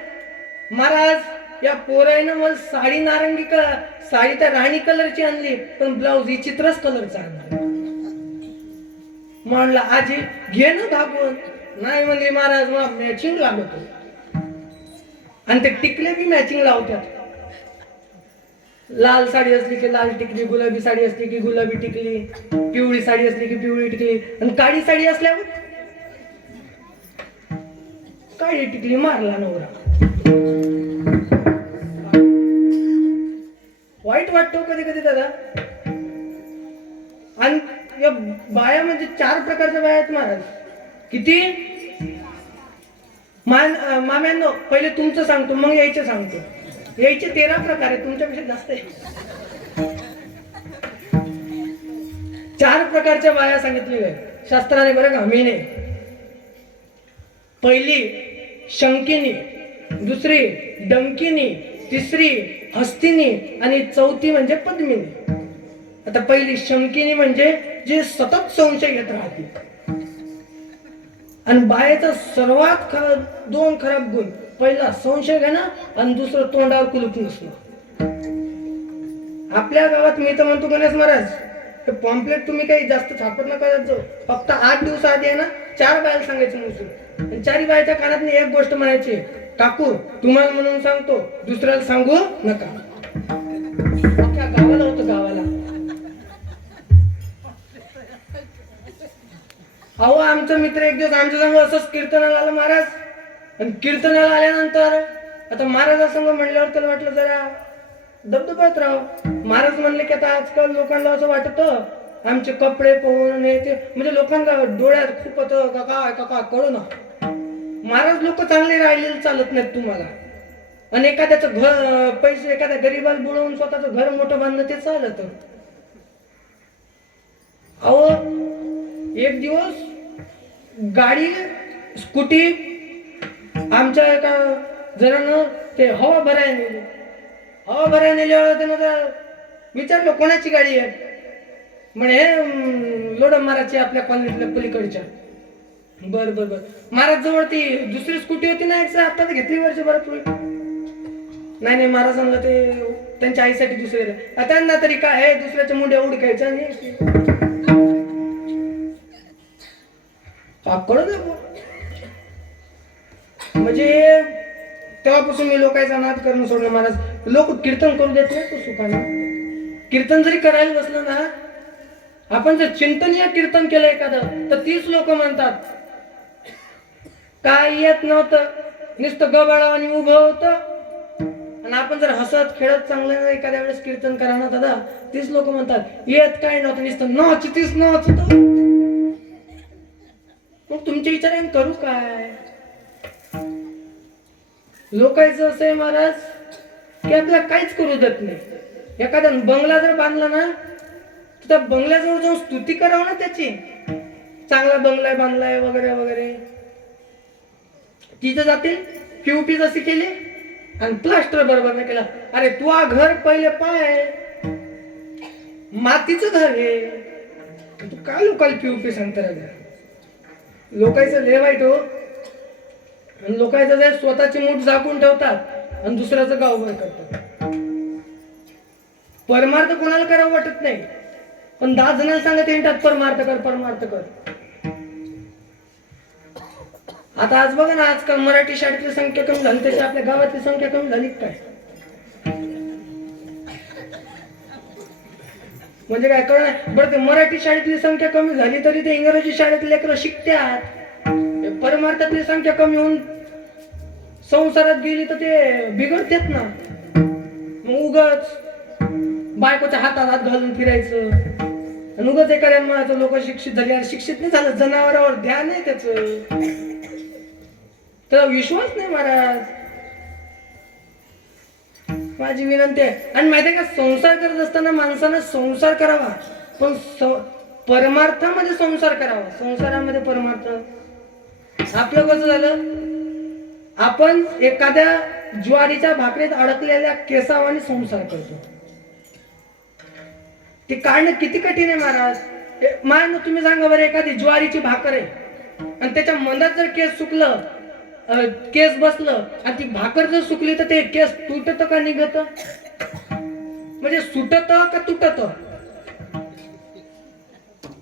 महाराज या पोराईनं मला साडी नारंगी साडी तर राणी कलरची आणली पण ब्लाऊज ही चित्रच कलरचा आणला. म्हणलं आजी घे ना भागवून. नाही म्हणली महाराज मला मॅचिंग लागत. आणि ते टिकले बी मॅचिंग लावतात. लाल साडी असली की लाल टिकली, गुलाबी साडी असली की गुलाबी टिकली, पिवळी साडी असली की पिवळी टिकली आणि काळी साडी असल्यावर काळी टिकली मारला नवरा. वाईट वाटतो कधी कधी दादा. आणि या बाया म्हणजे 4 प्रकारच्या बाया आहेत महाराज. किती? माम्यांनो पहिले तुमचं सांगतो मग यायचे सांगतो. यायचे 13 प्रकार आहे, तुमच्यापेक्षा जास्त आहे. 4 प्रकारच्या बाया सांगितलेल्या आहेत शास्त्राने बरं का, मी नाही. पहिली शंकिनी, दुसरी डंकिनी, तिसरी हस्तिनी आणि चौथी म्हणजे पद्मिनी. आता पहिली शंकिनी म्हणजे जे सतत संशय घेत राहते. आणि बायेचा सर्वात 2 खराब गुण, पहिला संशय घेणं आणि दुसरं तोंडावर कुलूप नसणं. आपल्या गावात मी तर म्हणतो गणेश महाराज, हे पॉम्पलेट तुम्ही काही जास्त छापत नका जाऊ. फक्त 8 दिवस आधी आहे ना 4 बायला सांगायचं मोजून. आणि 4 बायच्या कानात एक गोष्ट म्हणायची, काकू तुम्हाला म्हणून सांगतो, दुसऱ्याला सांगू नका. अख्ख्या गावाला होतं, गावाला. अहो आमचा मित्र एक दिवस आमच्या संग असंच कीर्तनाला आला महाराज. आणि कीर्तनाला आल्यानंतर आता महाराजासंग म्हणल्यावर त्याला वाटलं जरा दबदबात राव. महाराज म्हणले की आता आजकाल लोकांना असं वाटतं आमचे कपडे पाहून ते, म्हणजे लोकांना डोळ्यात खूप होतं काका कळू ना. महाराज लोक चांगले राहिलेले चालत नाहीत तुम्हाला. आणि एखाद्याचं घर पैसे एखाद्या गरीबाला बुडवून स्वतःचं घर मोठं बांधणं ते चालत. अहो एक दिवस गाडी स्कूटी आमच्या एका जणांना ते हवा भरायला नेली. हवा भरायला नेल्यावर त्यानं विचारलं कोणाची गाडी आहे. म्हणे लोडम महाराजची, आपल्या कॉलनीतल्या पलीकडच्या. बर बर बर. महाराज जवळ ती दुसरी स्कूटी होती ना, आता तर घेतली वर्षभरापूर्वी. नाही महाराजांना ते त्यांच्या आईसाठी दुसरे, त्यांना तरी काय आहे दुसऱ्याच्या मुंड्या उडकायच्या आणि म्हणजे तेव्हापासून मी लोकांचा नाद करणं सोडलं महाराज. लोक कीर्तन करू देत नाही तो सुखानं. कीर्तन जरी करायला बसलं ना, आपण जर चिंतनीय कीर्तन केलं एखादं, तर 30 लोक म्हणतात काय येत नव्हतं, नुसतं गबाळा आणि उभं होतं. आणि आपण जर हसत खेळत चांगलं एखाद्या वेळेस कीर्तन करा ना दादा, 30 लोक म्हणतात येत काय नव्हतं, नुसतं नाचतीस नाचत. मग तुमच्या विचाराने करू काय? लोकांचं असं आहे महाराज की आपल्याला काहीच करू देत नाही. एखादा बंगला जर बांधला ना, तर त्या बंगल्याजवळ जाऊन स्तुती करावं ना त्याची, चांगला बंगला बांधलाय वगैरे वगैरे. तिथं जातील पीओपी जशी केली आणि प्लास्टर बरोबर नाही केला. अरे तू घर पहिले पाय, मातीचं घर आहे, तू काय लोकांना पीओपी सांगता रे? लोकांचं लय वाईट हो. आणि लोकांचं जे स्वतःची मूठ झाकून ठेवतात आणि दुसऱ्याचं गावभर करतात. परमार्थ कोणाला करावं वाटत नाही, पण 10 जणांना सांगत येतात परमार्थ कर परमार्थ कर. आता आज बघा ना, आजकाल मराठी शाळेतली संख्या कमी झाली, त्याची आपल्या गावातली संख्या कमी झाली काय? म्हणजे काय कळलं? बरं ते मराठी शाळेतली संख्या कमी झाली तरी ते इंग्रजी शाळेतले लेकरं शिकतात. परमार्थातली संख्या कमी होऊन संसारात गेली तर ते बिघडतात ना. मग उगाच बायकोच्या हातात हात घालून फिरायचं आणि उगाच एखाद्या म्हणायचं लोक शिक्षित झाले. शिक्षित नाही झालं, जनावरावर ध्यान नाही त्याच, तर विश्वास नाही महाराज. माझी विनंती आहे. आणि माहिती आहे का, संसार करत असताना माणसानं संसार करावा, पण परमार्थामध्ये संसार करावा, संसारामध्ये परमार्थ. आपलं कसं झालं, आपण एखाद्या ज्वारीच्या भाकरीत अडकलेल्या केसावाने संसार करतो. ते काढणं किती कठीण आहे महाराज. मान तुम्ही सांगा बरं, एखादी ज्वारीची भाकर आहे आणि त्याच्या मधात जर केस सुकलं, केस बसलं आणि ती भाकर जर सुकली तर ते केस तुटत का निघत? म्हणजे सुटत का तुटत?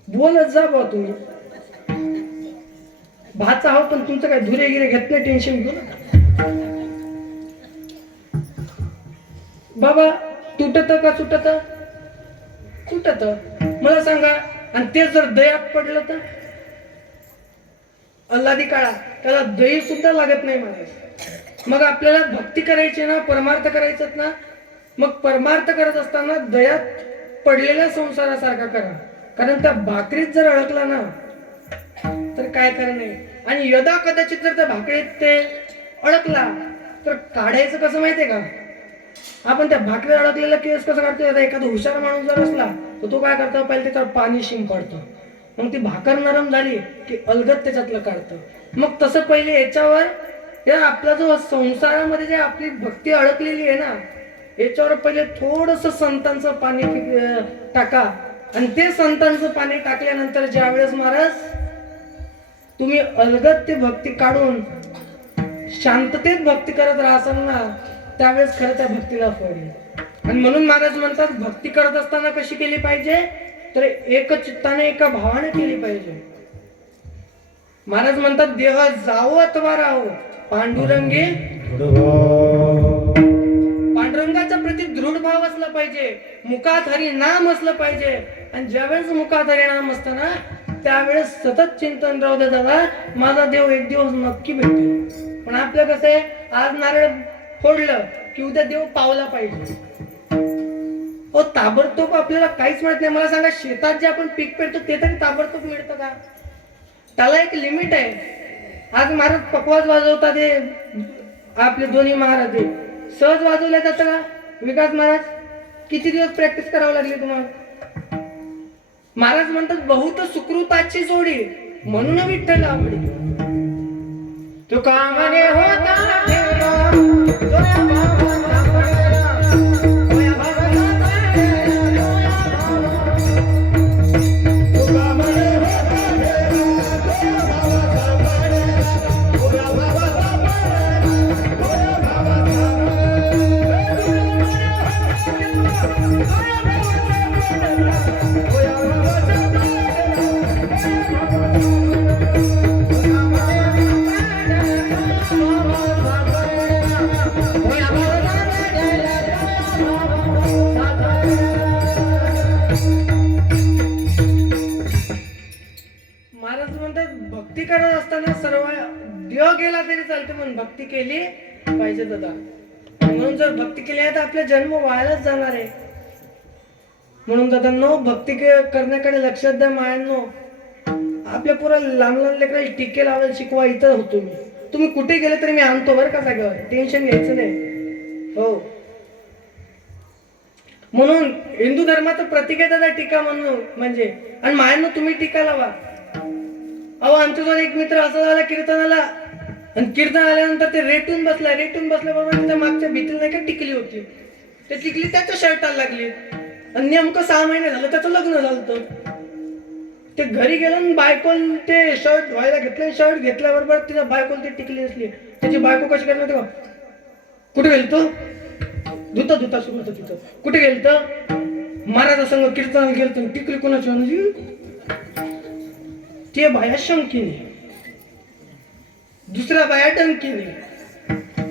बोलत जा बा तुम्ही. भाचा आहो पण तुमचं काय धुरे गिरे घेत नाही, टेन्शन घेऊ नका बाबा. तुटत का सुटत? तुटत. मला सांगा. आणि ते जर दयात पडलं तर अल्लादी काळा, त्याला दही सुद्धा लागत नाही महाराज. मग आपल्याला भक्ती करायची ना, परमार्थ करायचं ना, मग परमार्थ करत असताना दयात पडलेल्या संसारासारखा करा. कारण त्या भाकरीत जर अडकला ना तर काय करा नाही. आणि यदा कदाचित जर त्या भाकरीत ते अडकला तर काढायचं कसं माहितीये का? आपण त्या भाकरीत अडकलेला केस कसं काढतो? आता एखादा हुशार माणूस जर असला तर तो काय करतो, पहिले त्याच्यावर पाणी शिंपडतो, मग ती भाकर नरम झाली की अलगद त्याच्यातलं काढतं. मग तसं पहिले याच्यावर, या आपला जो संसारामध्ये जे आपली भक्ती अडकलेली आहे ना, याच्यावर पहिले थोडस संतांचं पाणी टाका. आणि ते संतांचं पाणी टाकल्यानंतर ज्या वेळेस महाराज तुम्ही अलगद ते भक्ती काढून शांततेत भक्ती करत राहसाल ना, त्यावेळेस खरं त्या भक्तीला फळ येईल. आणि म्हणून महाराज म्हणतात, भक्ती करत असताना कशी केली पाहिजे? तर एक चित्ताने, एका भावाने केली पाहिजे. महाराज म्हणतात, देह जावो अथवा राहो पांडुरंगी, पांडुरंगाच्या प्रती दृढ भाव असला पाहिजे, मुखात हरी नाम असलं पाहिजे. आणि ज्यावेळेस मुखात हरी नाम असताना त्यावेळेस सतत चिंतन राहू दे, दादा माझा देव एक दिवस नक्की भेटेल. पण आपलं कसं आहे, आज नारळ फोडलं की उद्या देव पावला पाहिजे. ओ ताबडतोब आपल्याला काहीच मिळत नाही. मला सांगा, शेतात जे आपण पीक पेरतो ते तरी ताबडतोब मिळतं का? त्याला एक लिमिट आहे. आज महाराज पकवाज वाजवतात, हे आपले दोन्ही महाराज सहज वाजवल्या जातं का? विकास महाराज किती दिवस प्रॅक्टिस करावं लागली तुम्हाला? महाराज म्हणतात, बहुत सुकृताची जोडी म्हणून विठ्ठल आवडी. तो कामने होता करत असताना सर्व देव गेला तरी चालते, पण भक्ती केली पाहिजे दादा. म्हणून जर भक्ती केली आहे तर आपला जन्म वायालाच जाणार आहे. म्हणून दादांनो, भक्ती करण्याकडे लक्षात द्या मायांनो. आपल्या पुरा लहान लहान लेकराला टिके लावायला शिकवा. इथं होतो मी, तुम्ही कुठे गेले तरी मी आणतो बरं का जागेवर, टेन्शन घ्यायचं नाही. हो, म्हणून हिंदू धर्माचं प्रतीक आहे दादा टीका म्हणून म्हणजे. आणि मायांनो तुम्ही टीका लावा. अहो आमच्याजवळ एक मित्र असा झाला कीर्तनाला, आणि कीर्तन आल्यानंतर ते रेटून बसल्याबरोबर त्याच्या मागच्या भीतीला नाही का टिकली होती, ते टिकली त्याच्या शर्टाला लागली. आणि नेमकं 6 महिने झालं त्याचं लग्न झालं. ते घरी गेलं आणि बायकोन ते शर्ट धुवायला घेतलं, शर्ट घेतल्याबरोबर तिच्या बायकोला ती टिकली असली. त्याची बायको कशी करत होती, कुठे गेल तो? धुता सुरू होतं तिथं. कुठे गेल तर? महाराजासंग कीर्तनाला गेलं. टिकली कोणाची म्हणजे? ते बाया शंकिनी, दुसऱ्या बाया डंकिनी.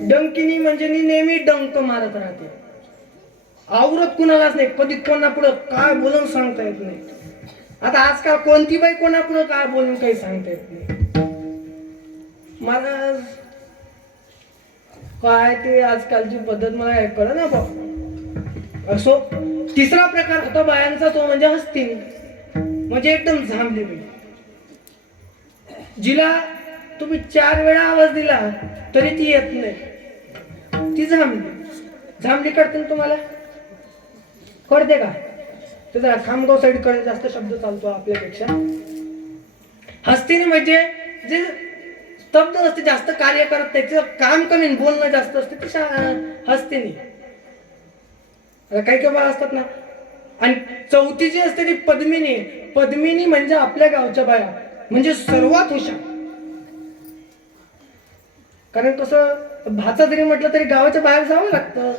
डंकिनी म्हणजे नेहमी डंक मारत राहते, आवरत कुणालाच नाही, कधी कोणा पुढं काय बोलून सांगता येत नाही. आता आजकाल कोणती बाई कोणा पुढं काय बोलून काही सांगता येत नाही. महाराज काय ते आजकालची पद्धत मला कळ ना बा. असो, तिसरा प्रकार होता बायांचा, तो म्हणजे हस्तीनी, म्हणजे एकदम झांबली बाई, जिला तुम्ही 4 वेळा आवाज दिला तरी ती येत नाही. ती झांबली कळते तुम्हाला? कळते का? त्याचा खामगाव साईड कडे जास्त शब्द चालतो आपल्यापेक्षा. हस्तीने म्हणजे जे स्तब्ध असते, जास्त कार्य करत नाही, तिचं काम कमी बोलणं जास्त असते, ती हस्तीने. काही काही बाळा असतात ना. आणि चौथी जी असते ती पद्मिनी. पद्मिनी म्हणजे आपल्या गावच्या बाया, म्हणजे सर्वात हुशार. कारण कसं भाचा जरी म्हटलं तरी गावाच्या बाहेर जावं लागतं.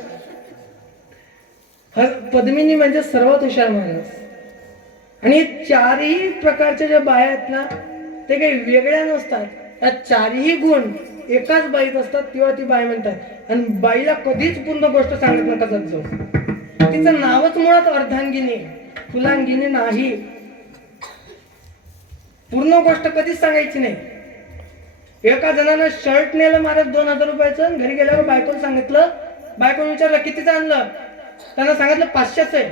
पद्मिनी म्हणजे सर्वात हुशार महाराज. आणि 4ही प्रकारच्या ज्या बाया आहेत ना, ते काही वेगळ्या नसतात. या 4ही गुण एकाच बाईत असतात, तेव्हा ती बाई म्हणतात. आणि बाईला कधीच पूर्ण गोष्ट सांगत नका जात जाऊ. तिचं नावच मुळात अर्धांगिनी, फुलांगिनी नाही. पूर्ण गोष्ट कधीच सांगायची नाही. एका जणानं शर्ट नेलं महाराज 2000 रुपयाचं आणि घरी गेल्यावर बायकोला सांगितलं. बायकोने विचारलं कितीचं आणलं, त्यानं सांगितलं 500चं आहे.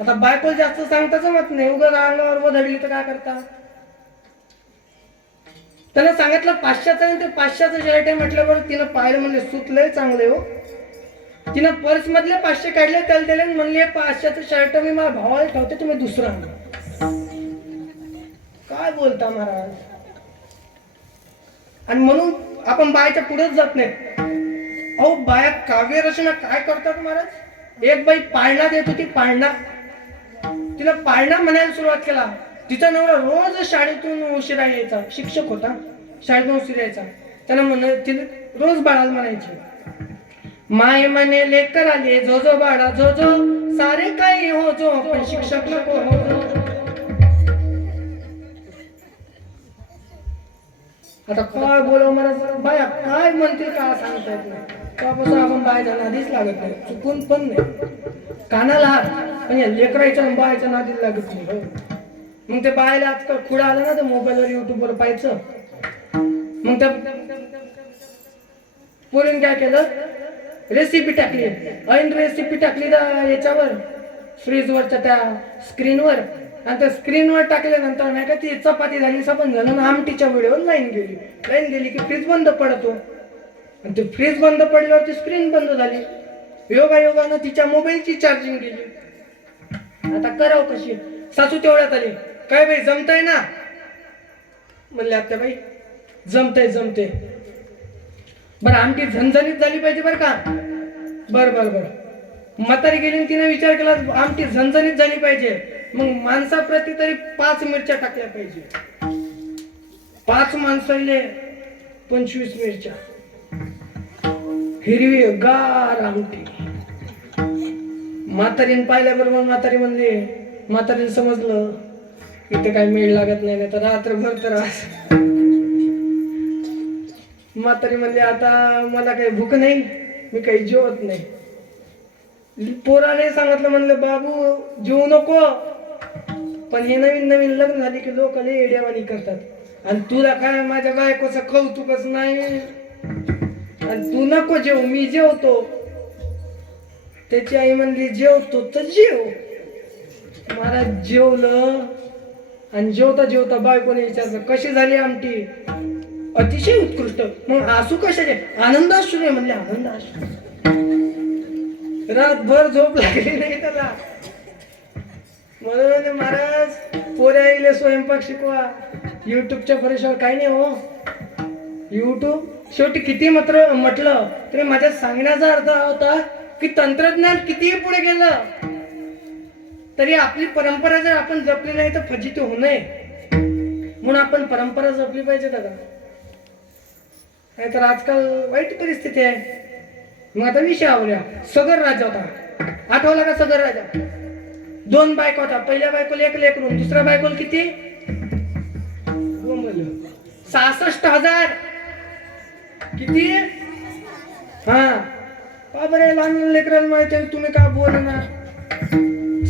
आता बायकोला जास्त सांगताच मत नाही, उगाच अंगावर वधडली तर काय करता. त्यानं सांगितलं 500चं आहे, ते 500चं शर्ट आहे म्हटल्यावर तिनं पाहिलं, म्हणले सूत लय चांगले हो. तिनं पर्स मधले 500 काढले, त्याला दिले, म्हणले 500चं शर्ट मी माझ्या भावाला ठेवते, तुम्ही दुसरं आणा. काय बोलता महाराज. आणि म्हणून आपण बायच्या पुढेच जात नाही. अहो बाया काव्य रचना काय करतात महाराज. एक बाई पाळणा देत होती, पाळणा. तिला पाळणा म्हणायला सुरुवात केला. तिचा नवरा रोज शाळेतून उशिरा यायचा, शिक्षक होता, शाळेतून उशिरा यायचा. त्यानं तिला रोज बाळाला म्हणायचे, माय म्हणे लेकर आले जो जो बाळा जो जो, सारे काही हो जो पण शिक्षक नको हो जो. आता काय बोलाव मला, बाया काय म्हणतील का सांगता येत नाही. त्यापासून आपण बायच्या नादीच लागत नाही, चुकून पण नाही. कानाला हात पण या लेकरायच्या बायच्या नादीच लागत नाही. मग ते बायला आजकाल खुडा आला ना, ते मोबाईलवर युट्यूबवर पाहायचं. मग त्या पोरीने काय केलं, रेसिपी टाकली, ऐन रेसिपी टाकली याच्यावर फ्रीजवरच्या त्या स्क्रीनवर. आणि त्या स्क्रीनवर टाकल्यानंतर नाही का ती चपाती झाली, सपन झालं, आमटीच्या वेळेवर लाईन गेली की फ्रीज बंद पडतो. आणि ते फ्रीज बंद पडल्यावर ती स्क्रीन बंद झाली. योगायोगानं तिच्या मोबाईलची चार्जिंग गेली. आता करावं कशी. सासू तेवढ्यात आली, काय बाई जमतंय ना. म्हणले आत्या बाई जमतंय. बरं आमटी झणझणीत झाली पाहिजे बरं का. बरं. म्हातारी गेली, तिने विचार केला आमटी झणझणीत झाली पाहिजे. मग माणसाप्रती तरी 5 मिरच्या टाकल्या पाहिजे. 5 माणसाले 25 मिरच्या. हिरवी गार आमटी. म्हातारीने पाहिल्याबरोबर म्हातारीने समजलं इथे काही मेळ लागत नाही, तर रात्रभर त्रास. म्हातारी म्हणली आता मला काही भूक नाही, मी काही जेवत नाही. पोराने सांगितलं, म्हणलं बाबू जेवू नको, पण हे नवीन लग्न झाली की लोक लय येड्यावानी करतात. आणि तुला काय माझ्या बायकोचं कौतुकच नाही, आणि तू नको जेव, मी जेवतो. त्याची आई म्हणली जेवतो तर जेव. मला जेवलं आणि जेवता बायकोने विचारलं कशी झाली आमटी. अतिशय उत्कृष्ट. मग आसू कशाचे, आनंदाश्रू आहे म्हणले. आनंदाश्रू. रातभर झोप लागली नाही त्याला. म्हणून महाराज पोऱ्या येईल स्वयंपाक शिकवा. युट्यूबच्या भरोश्यावर काही नाही हो. युट्यूब शेवटी किती म्हटलं तरी माझ्या सांगण्याचा अर्थ होता की तंत्रज्ञान कितीही पुढे गेलं तरी आपली परंपरा जर आपण जपली नाही तर फजिती होऊ नये. म्हणून आपण परंपरा जपली पाहिजे दादा. नाहीतर आजकाल वाईट परिस्थिती आहे. मग आता विषय आवडला. सगर राजा होता, आठवला का सगर राजा. 2 बायको होता. पहिल्या बायकोला 1 लेकरू, दुसऱ्या बायकोला किती 66,000. किती हा का बरे लहान लेकरांना माहिती आहे, तुम्ही काय बोल ना.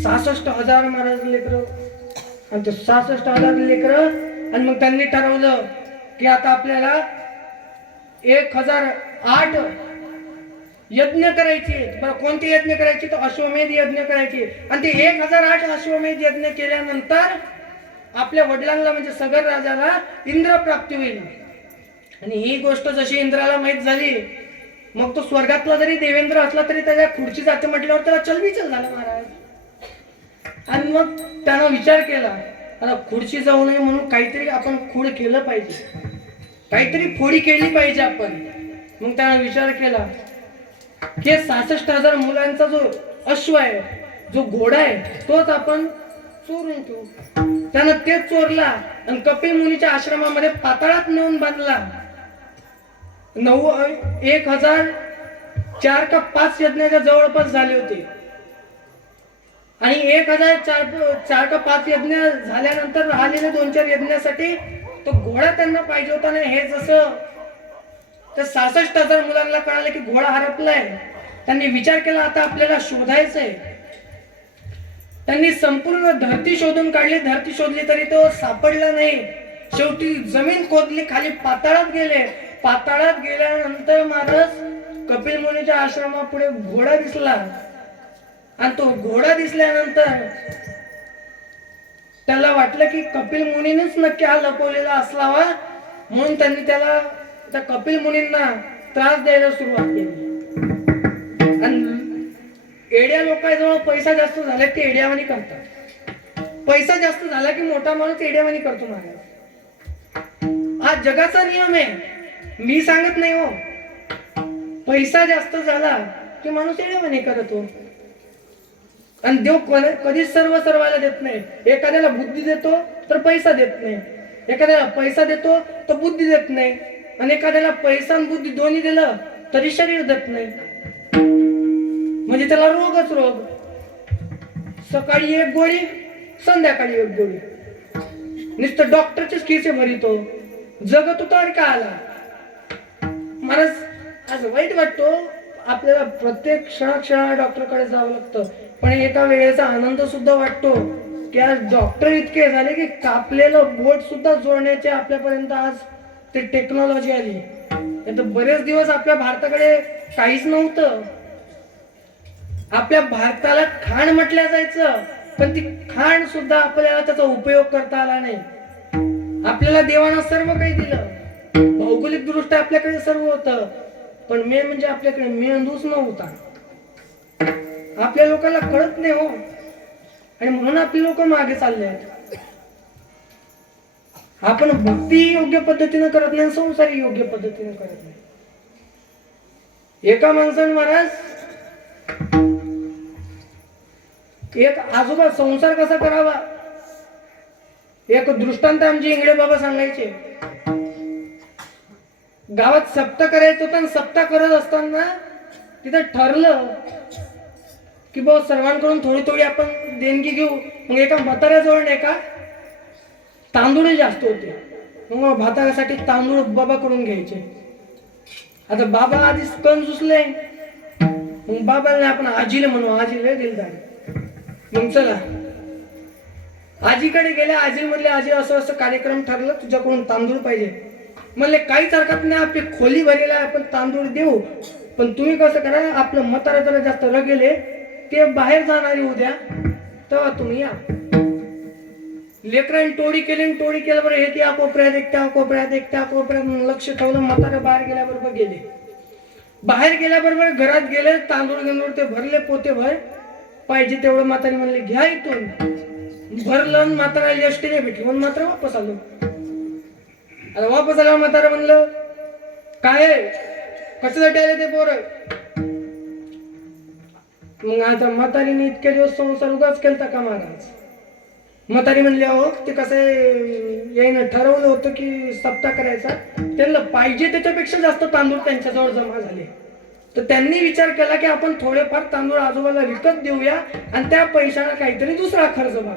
66,000 महाराज लेकर. आणि ते 66,000 लेकर. आणि मग त्यांनी ठरवलं की आता आपल्याला 1008 यज्ञ करायचे. बरं कोणते यज्ञ करायचे, तर अश्वमेध यज्ञ करायचे. आणि ते 1008 अश्वमेध यज्ञ केल्यानंतर आपल्या वडिलांना म्हणजे सगर राजाला इंद्र प्राप्ती होईल. आणि ही गोष्ट जशी इंद्राला माहित झाली, मग तो स्वर्गातला जरी देवेंद्र असला तरी त्याच्या खुर्ची जाते म्हटल्यावर त्याला चलबिचल झाला महाराज. आणि मग त्यानं विचार केला आता खुर्ची जाऊ नये म्हणून काहीतरी आपण खूड केलं पाहिजे, काहीतरी फोडी केली पाहिजे आपण. मग त्यानं विचार केला की 66,000 मुलांचा जो अश्व आहे, जो घोडा आहे, तोच आपण चोरून ठेवू. त्यानं तेच चोरला आणि कपिल मुनीच्या आश्रमामध्ये पाताळात नेऊन बांधला. 1004 का 5 यज्ञाच्या जवळपास झाले होते. आणि 1004 का 5 यज्ञ झाल्यानंतर राहिलेले 2-4 यज्ञासाठी तो घोडा त्यांना पाहिजे होता. नाही हे जसं त्या 66,000 मुलांना कळालं की घोडा हरपलाय, त्यांनी विचार केला आता आपल्याला शोधायचंय. त्यांनी संपूर्ण धरती शोधून काढली, धरती शोधली तरी तो सापडला नाही. शेवटी जमीन खोदली, खाली पाताळात गेले. पाताळात गेल्यानंतर महाराज कपिल मुनीच्या आश्रमापुढे घोडा दिसला. आणि तो घोडा दिसल्यानंतर त्याला वाटलं की कपिल मुनीनेच नक्की हा लपवलेला असावा, म्हणून त्यांनी त्याला त्या कपिल मुनींना त्रास द्यायला सुरुवात केली. आणि एड्या लोकांजवळ पैसा जास्त झाला ते एड्यावानी करतात. पैसा जास्त झाला की मोठा माणूस एड्यावानी करतो महाराज. हा जगाचा नियम आहे, मी सांगत नाही हो. पैसा जास्त झाला की माणूस एड्यावानी करतो. आणि देव कधीच सर्वाला देत नाही. एखाद्याला बुद्धी देतो तर पैसा देत नाही, एखाद्याला पैसा देतो तर बुद्धी देत नाही, आणि एखाद्याला पैसा आणि बुद्धी दोन्ही दिलं तरी शरीर देत नाही. म्हणजे त्याला रोगच रोग. सकाळी एक गोळी, संध्याकाळी एक गोळी. नुसतं डॉक्टरचेच खिसे भरितो, जगत उतार का आला. महाराज आज वाईट वाटतो, आपल्याला प्रत्येक क्षणाक्षणा डॉक्टरकडे जावं लागतं. पण एका वेळेचा आनंद सुद्धा वाटतो की आज डॉक्टर इतके झाले की कापलेलं बोट सुद्धा जोडण्याचे आपल्यापर्यंत आज ते टेक्नॉलॉजी आली. नाही तर बरेच दिवस आपल्या भारताकडे काहीच नव्हतं. आपल्या भारताला खाण म्हटलं जायचं, पण ती खाण सुद्धा आपल्याला त्याचा उपयोग करता आला नाही. आपल्याला देवानं सर्व काही दिलं, भौगोलिक दृष्ट्या आपल्याकडे सर्व होतं, पण मेन म्हणजे आपल्याकडे मेंदूच नव्हता. आपल्या लोकांना कळत नाही हो, आणि म्हणून आपली लोक मागे चालले आहेत. आपण भक्ती योग्य पद्धतीने करत नाही, संसारी योग्य पद्धतीने करत नाही. एका माणसाने महाराज एक आजोबा संसार कसा करावा एक दृष्टांत आमचे इंगळे बाबा सांगायचे. गावात सप्ताह करायचं होतं, आणि सप्ताह करत असताना तिथं ठरलं की भाऊ सर्वांकडून थोडी थोडी आपण देणगी घेऊ. मग एका म्हाताऱ्याजवळ नाही का तांदूळ जास्त होते, मग भातासाठी तांदूळ बाबाकडून घ्यायचे. आता बाबा आधीच कंजूसले, मग बाबाला आपण आजीला म्हणू, आजीला दिलदार. मग चला आजीकडे गेले. आजी म्हणले आजी असं असं कार्यक्रम ठरलं, तुझ्याकडून तांदूळ पाहिजे. म्हणले काहीच हरकत नाही, आपली खोली भरेला आपण तांदूळ देऊ, पण तुम्ही कसं करा, आपलं म्हातारा जरा जास्त रगेले ते बाहेर जाणारी उद्या, तेव्हा तुम्ही या. लेकरांनी टोळी केली, टोळी केल्याबरोबर हे त्या कोपऱ्यात एक, त्या कोपऱ्यात एक, त्या कोपऱ्यात लक्ष ठेवलं. म्हातारा बाहेर गेल्याबरोबर गेले. बाहेर गेल्याबरोबर घरात गेले, तांदूळ गिंदूळ ते भरले पोते भर, पाहिजे तेवढं. म्हातारी म्हणले घ्या इथून. भरलं, म्हातारा एसटीने भेटली, म्हणून मात्र वापस आलो. आता वापस आल्यावर म्हातारा म्हणलं काय कशासाठी आले ते पोरं. मग आता म्हातारीने इतके दिवस संसार उगाच केलता का महाराज. म्हातारी म्हणली अहो ते कसं यायनं ठरवलं होतं की सप्ताह करायचा, त्यांना पाहिजे त्याच्यापेक्षा जास्त तांदूळ त्यांच्याजवळ जमा झाले. तर त्यांनी विचार केला की आपण थोडेफार तांदूळ आजोबाला विकत देऊया आणि त्या पैशाला काहीतरी दुसरा खर्च बघा.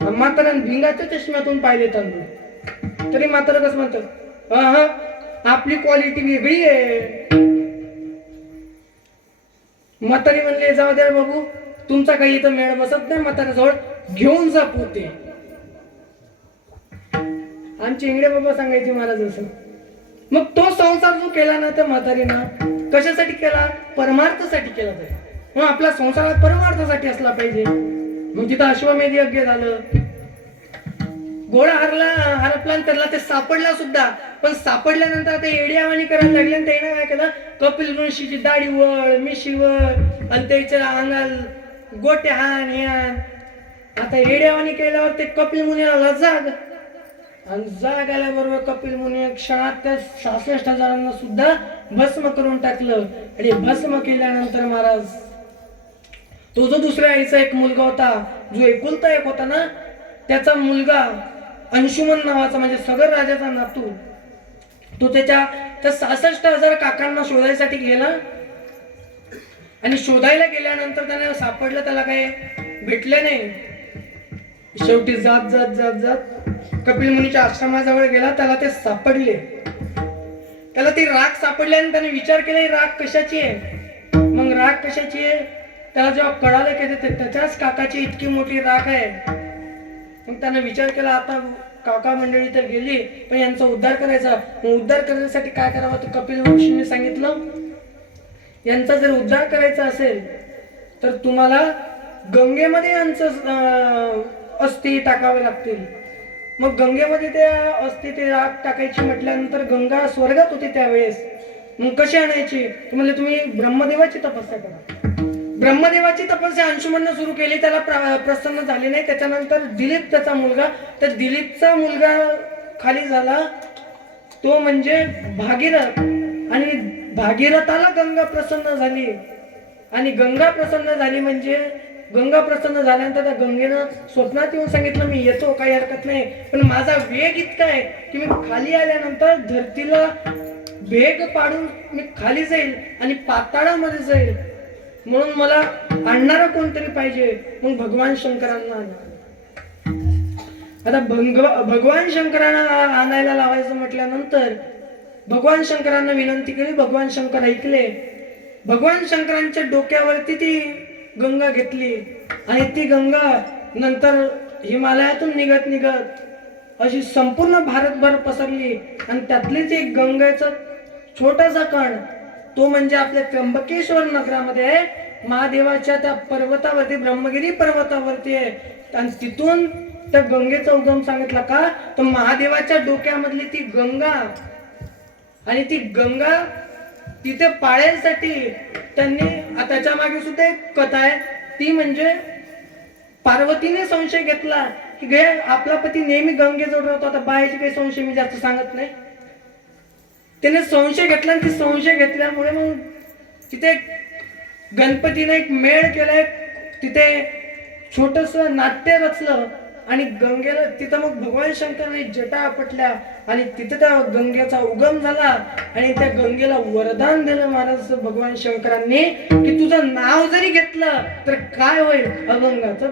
म्हाताऱ्याने भिंगाच्या चष्म्यातून पाहिले तांदूळ, तरी म्हातारा कसं म्हणतो आपली क्वालिटी वेगळी आहे. म्हातारी म्हणले जाऊ द्या बाबू, तुमचा काही इथं मेळ बसत नाही, म्हाताऱ्याजवळ घेऊन जा पोते. आमचे इंगडे बाबा सांगायचे महाराज असं. मग तो संसार जो केला ना त्या म्हातारीनं कशासाठी केला, परमार्थासाठी केला. तरी म्हणून आपला संसार परमार्थासाठी असला पाहिजे. मग तिथं अश्वमेध यज्ञ झालं, घोडा हरपला, त्याला ते सापडला सुद्धा. पण सापडल्यानंतर आता एडियावानी करायला लागले, आणि त्याने काय केलं, कपिल ऋषीची दाढी वळ, मिशी वळ, आणि त्याच्या अंगाला गोटे हान ह्यान. आता एडियावानी केल्यावर ते कपिल मुनीला जाग, आणि जाग आल्याबरोबर कपिल मुनी क्षणात त्या 66,000 सुद्धा भस्म करून टाकलं. आणि भस्म केल्यानंतर महाराज तो जो दुसऱ्या आईचा एक मुलगा होता, जो एकुलता एक होता ना, त्याचा मुलगा अंशुमन नावाचा, म्हणजे सगर राजाचा नातू, तो त्या 66,000 काकांना शोधायसाठी गेला. आणि शोधायला गेल्यानंतर त्याने सापडलं, त्याला काही भेटले नाही. शेवटी जात जात जात जात कपिल मुनीच्या आश्रमाजवळ गेला, त्याला ते सापडले. त्याला ती राख सापडली, आणि त्याने विचार केला ही राख कशाची आहे. मग राख कशाची आहे त्याला जेव्हा कळालं की त्याच्याच काकाची इतकी मोठी राख आहे, मग त्याने विचार केला आता काका मंडळी तर गेली, पण यांचा उद्धार करायचा. मग उद्धार करण्यासाठी काय करावं तर कपिल ऋषींनी सांगितलं, यांचा जर उद्धार करायचा असेल तर तुम्हाला गंगेमध्ये यांचं अस्थि टाकावे लागतील. मग गंगेमध्ये त्या अस्थि ते राख टाकायची म्हटल्यानंतर गंगा स्वर्गात होती त्यावेळेस. मग कशी आणायची? तुम्हाला तुम्ही ब्रह्मदेवाची तपस्या करा. ब्रह्मदेवाची तपस्या अंशुमननं सुरू केली, त्याला प्रसन्न झाली नाही. त्याच्यानंतर दिलीप त्याचा मुलगा, तर दिलीपचा मुलगा खाली झाला, तो म्हणजे भागीरथ. आणि भागीरथाला गंगा प्रसन्न झाली. आणि गंगा प्रसन्न झाली म्हणजे गंगा प्रसन्न झाल्यानंतर त्या गंगेनं स्वप्नात येऊन सांगितलं, मी येतो, काही हरकत नाही, पण माझा वेग इतका आहे की मी खाली आल्यानंतर धरतीला वेग पाडून मी खाली जाईल आणि पाताळामध्ये जाईल, म्हणून मला आणणारा कोणतरी पाहिजे. मग भगवान शंकरांना आणा. आता भगवान शंकरांना आणायला लावायचं म्हटल्यानंतर भगवान शंकरांना विनंती केली. भगवान शंकर ऐकले. भगवान शंकरांच्या डोक्यावरती ती गंगा घेतली आणि ती गंगा नंतर हिमालयातून निघत निघत अशी संपूर्ण भारतभर पसरली. आणि त्यातलीच एक गंगेचा छोटासा कण, तो म्हणजे आपल्या त्र्यंबकेश्वर नगरामध्ये आहे, महादेवाच्या त्या पर्वतावरती, ब्रह्मगिरी पर्वतावरती आहे. आणि तिथून त्या गंगेचा उगम सांगितला का, तर महादेवाच्या डोक्यामधली ती गंगा, आणि ती गंगा तिथे पाळण्यासाठी त्यांनी, त्याच्या मागे सुद्धा एक कथा आहे, ती म्हणजे पार्वतीने संशय घेतला की गे आपला पती नेहमी गंगेजवळ राहतो. आता बाहेरची काही संशय मी जास्त सांगत नाही. त्याने संशय घेतला आणि ती संशय घेतल्यामुळे मग तिथे गणपतीने एक मेळ केलाय, तिथे छोटस नाट्य रचलं आणि गंगेला तिथं मग भगवान शंकराने जटा आपटल्या आणि तिथे त्या गंगेचा उगम झाला. आणि त्या गंगेला वरदान दिलं महाराज भगवान शंकरांनी की तुझं नाव जरी घेतलं तर काय होईल, अभंगाचं.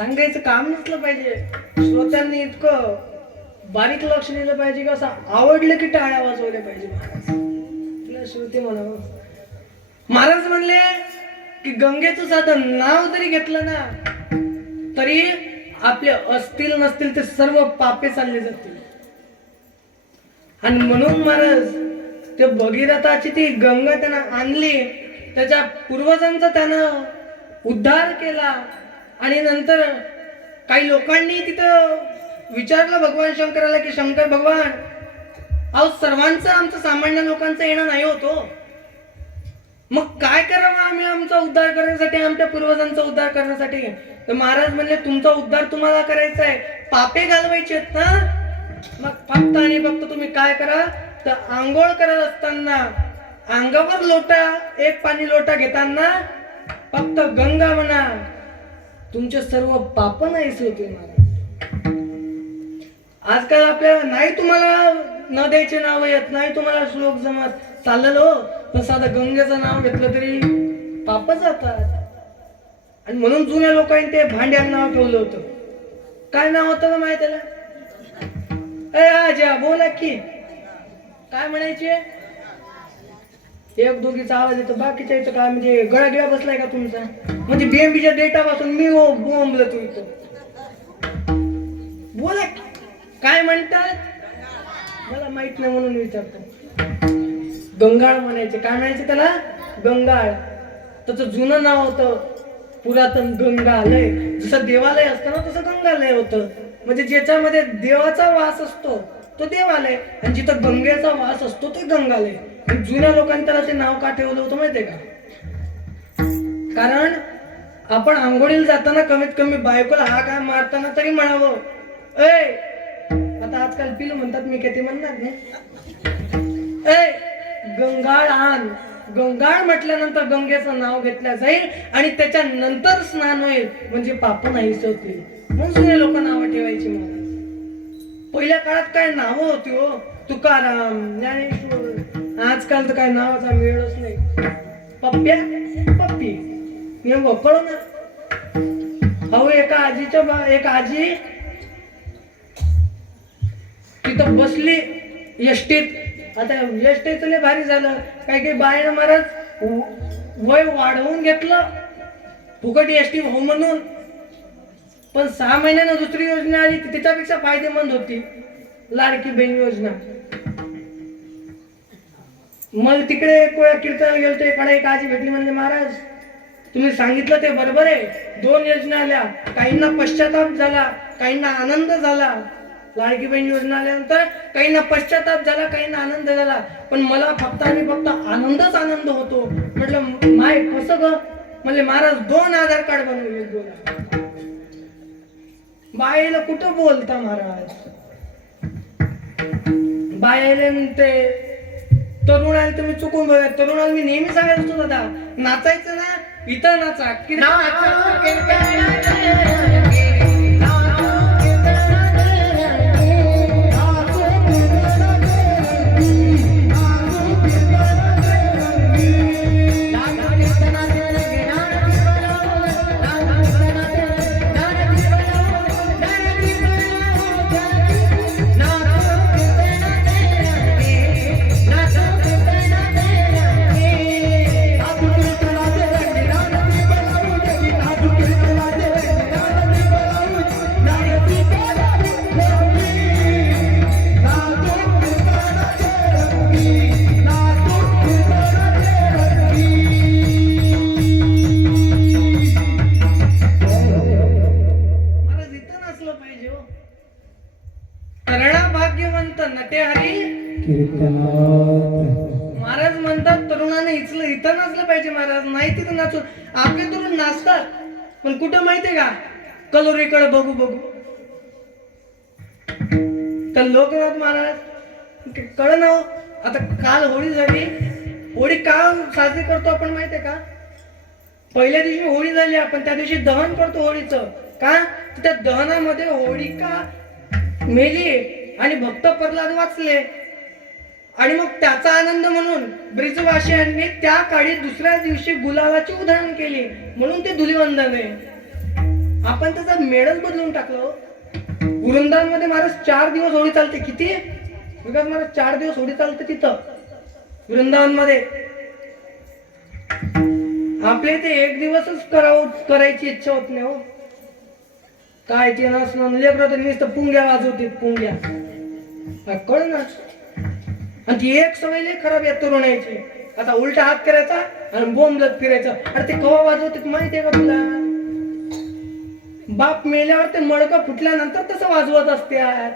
सांगायचं काम नसलं पाहिजे. श्रोत्यांनी इतकं बारीक लक्ष दिलं पाहिजे की असं आवडलं की टाळ्या वाजवल्या पाहिजे. महाराज श्रोते म्हणावं. महाराज म्हणले की गंगेचं साधन नाव जरी घेतलं ना तरी आपले असतील नसतील ते सर्व पापे चालले जातील. आणि म्हणून महाराज ते भगीरथाची ती गंगा त्यांना आणली, त्याच्या पूर्वजांचा त्यानं उद्धार केला. आणि नंतर काही लोकांनी तिथं विचारलं भगवान शंकराला की शंकर भगवान, अहो सर्वांचं आमचं सामान्य लोकांचं येणं नाही होतो, मग काय करावं आम्ही आमचा उद्धार करण्यासाठी, आमच्या पूर्वजांचा उद्धार करण्यासाठी? तर महाराज म्हणले तुमचा उद्धार तुम्हाला करायचा आहे, पापे घालवायचे आहेत ना, मग फक्त आणि फक्त तुम्ही काय करा तर आंघोळ करत असताना अंगावर लोटा, एक पाणी लोटा घेताना फक्त गंगा म्हणा, तुमचे सर्व पाप नाहीसे होतील. आजकाल आपल्याला नाही तुम्हाला न द्यायचे नाव येत, नाही तुम्हाला श्लोक जमत, चाललो पण साधं गंगेचं नाव घेतलं तरी पाप जातात. आणि म्हणून जुन्या लोकांनी ते भांड्याला नाव ठेवलं होतं. काय नाव होतं माहिती त्याला? आजा बोला की काय म्हणायचे? एक दोघीचा आवाज येतो, बाकीच्या याचं काय म्हणजे गळा गिळा बसलाय का तुमचा? म्हणजे बीएमबीच्या डेटा पासून मी बोंबल तू इथं. बोला काय म्हणतात? मला माहित नाही म्हणून विचारतो. गंगाळ म्हणायचे. काय म्हणायचे त्याला? गंगाळ. त्याचं जुनं नाव होतं पुरातन गंगालय. जसं देवालय असतं ना तसं गंगालय होतं. म्हणजे ज्याच्यामध्ये देवाचा वास असतो तो देवालय आणि जिथं गंगेचा वास असतो तो गंगालय. जुन्या लोकांनी त्याला ते नाव का ठेवलं होतं माहितीये का? कारण आपण आंघोळीला जाताना कमीत कमी बायकोला हा काय मारताना तरी म्हणावं, ऐ आता आजकाल पिलू म्हणतात, मी किती म्हणणार नाही, ऐ गंगाळ आण. गंगाळ म्हटल्यानंतर गंगेचं नाव घेतलं जाईल आणि त्याच्यानंतर स्नान होईल, म्हणजे पाप नाहीच होतील. म्हणून जुने लोक नावं ठेवायची. महाराज पहिल्या काळात काय नावं होती हो, तुकाराम, ज्ञानेश्वर. आजकाल तर काय नावाचा मेळच नाही. पप्प्या पप्पी नेमकं कळू ना. अहो एक आजी तिथं बसली एसटीत. आता एसटीच लय भारी झालं, काही बायनं महाराज वय वाढवून घेतलं फुकट एसटी हो म्हणून. पण 6 महिन्यानं दुसरी योजना आली त्याच्यापेक्षा फायदेमंद होती, लाडकी बहीण योजना. मला तिकडे कीर्तन गेलतो, एखादा एक आजी भेटली, म्हणजे महाराज तुम्ही सांगितलं ते बरोबर आहे, 2 योजना आल्या, काहींना पश्चाताप झाला, काहींना आनंद झाला. लाडकी बहीण योजना आल्यानंतर काहींना पश्चाताप झाला, काहींना आनंद झाला, पण मला फक्त आणि फक्त आनंदच आनंद होतो. म्हटलं माय कसं ग? म्हणजे महाराज 2 आधार कार्ड बनवले. 2 बाईला कुठं बोलता महाराज? बाईला ते तरुणाला तुम्ही चुकून बघा. तरुणाला मी नेहमी सांगत असतो, दादा नाचायचं ना इथं नाचा, महाराज म्हणतात तरुणाने इथं नाचलं पाहिजे. महाराज नाही तिथं नाचून आपले तरुण नाचतात, पण कुठं माहितीये का? कलोरीकडे बघू बघू तर लोकनाथ महाराज कळ ना. आता काल होळी झाली. होळी का साजरी करतो आपण माहितीये का? पहिल्या दिवशी होळी झाली, आपण त्या दिवशी दहन करतो होळीचं. का? त्या दहनामध्ये होळिका मेली आणि भक्त प्रल्हाद वाचले. आणि मग त्याचा आनंद म्हणून ब्रिजवासियांनी त्या काळी दुसऱ्या दिवशी गुलालाची उधळण केली, म्हणून ते धुलिवंदन आहे. आपण त्याचा मेळच बदलून टाकलो. वृंदावनमध्ये महाराज 4 दिवस होळी चालते. किती विकास महाराज 4 दिवस होळी चालते तिथं वृंदावन मध्ये. आपल्या इथे 1 दिवसच करायची इच्छा होत नाही हो. काय ते नसलं लेकरं तर नुसतं पुंग्या वाजवते पुंग्या कळ ना. आणि ती एक सवय लय खराब आहे तरुणाची. आता उलटा हात करायचा आणि बोंबलत फिरायचा. अरे ते कवा वाजवते माहितीये का तुला? बाप मेल्यावर ते मडकं फुटल्यानंतर तसं वाजवत असतात.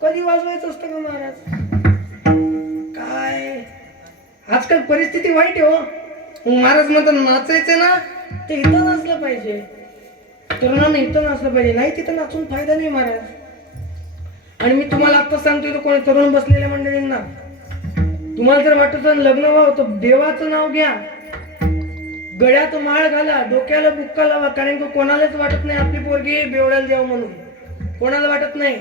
कधी वाजवायचं असतं का महाराज? काय आजकाल परिस्थिती वाईट आहे हो. महाराज म्हणतात नाचायचं ना ते इथं नसलं पाहिजे. तरुणांना इथं नसलं पाहिजे. नाही तिथं नाचून फायदा नाही महाराज. आणि मी तुम्हाला आता सांगतोय कोणी तरुण बसलेल्या मंडळींना, तुम्हाला जर वाटत लग्न व्हावं तर देवाचं नाव घ्या, गळ्यात माळ घाला, डोक्याला बुक्का लावा. कारण की कोणालाच वाटत नाही आपली पोरगी बेवड्याला द्यावं म्हणून. कोणाला वाटत नाही.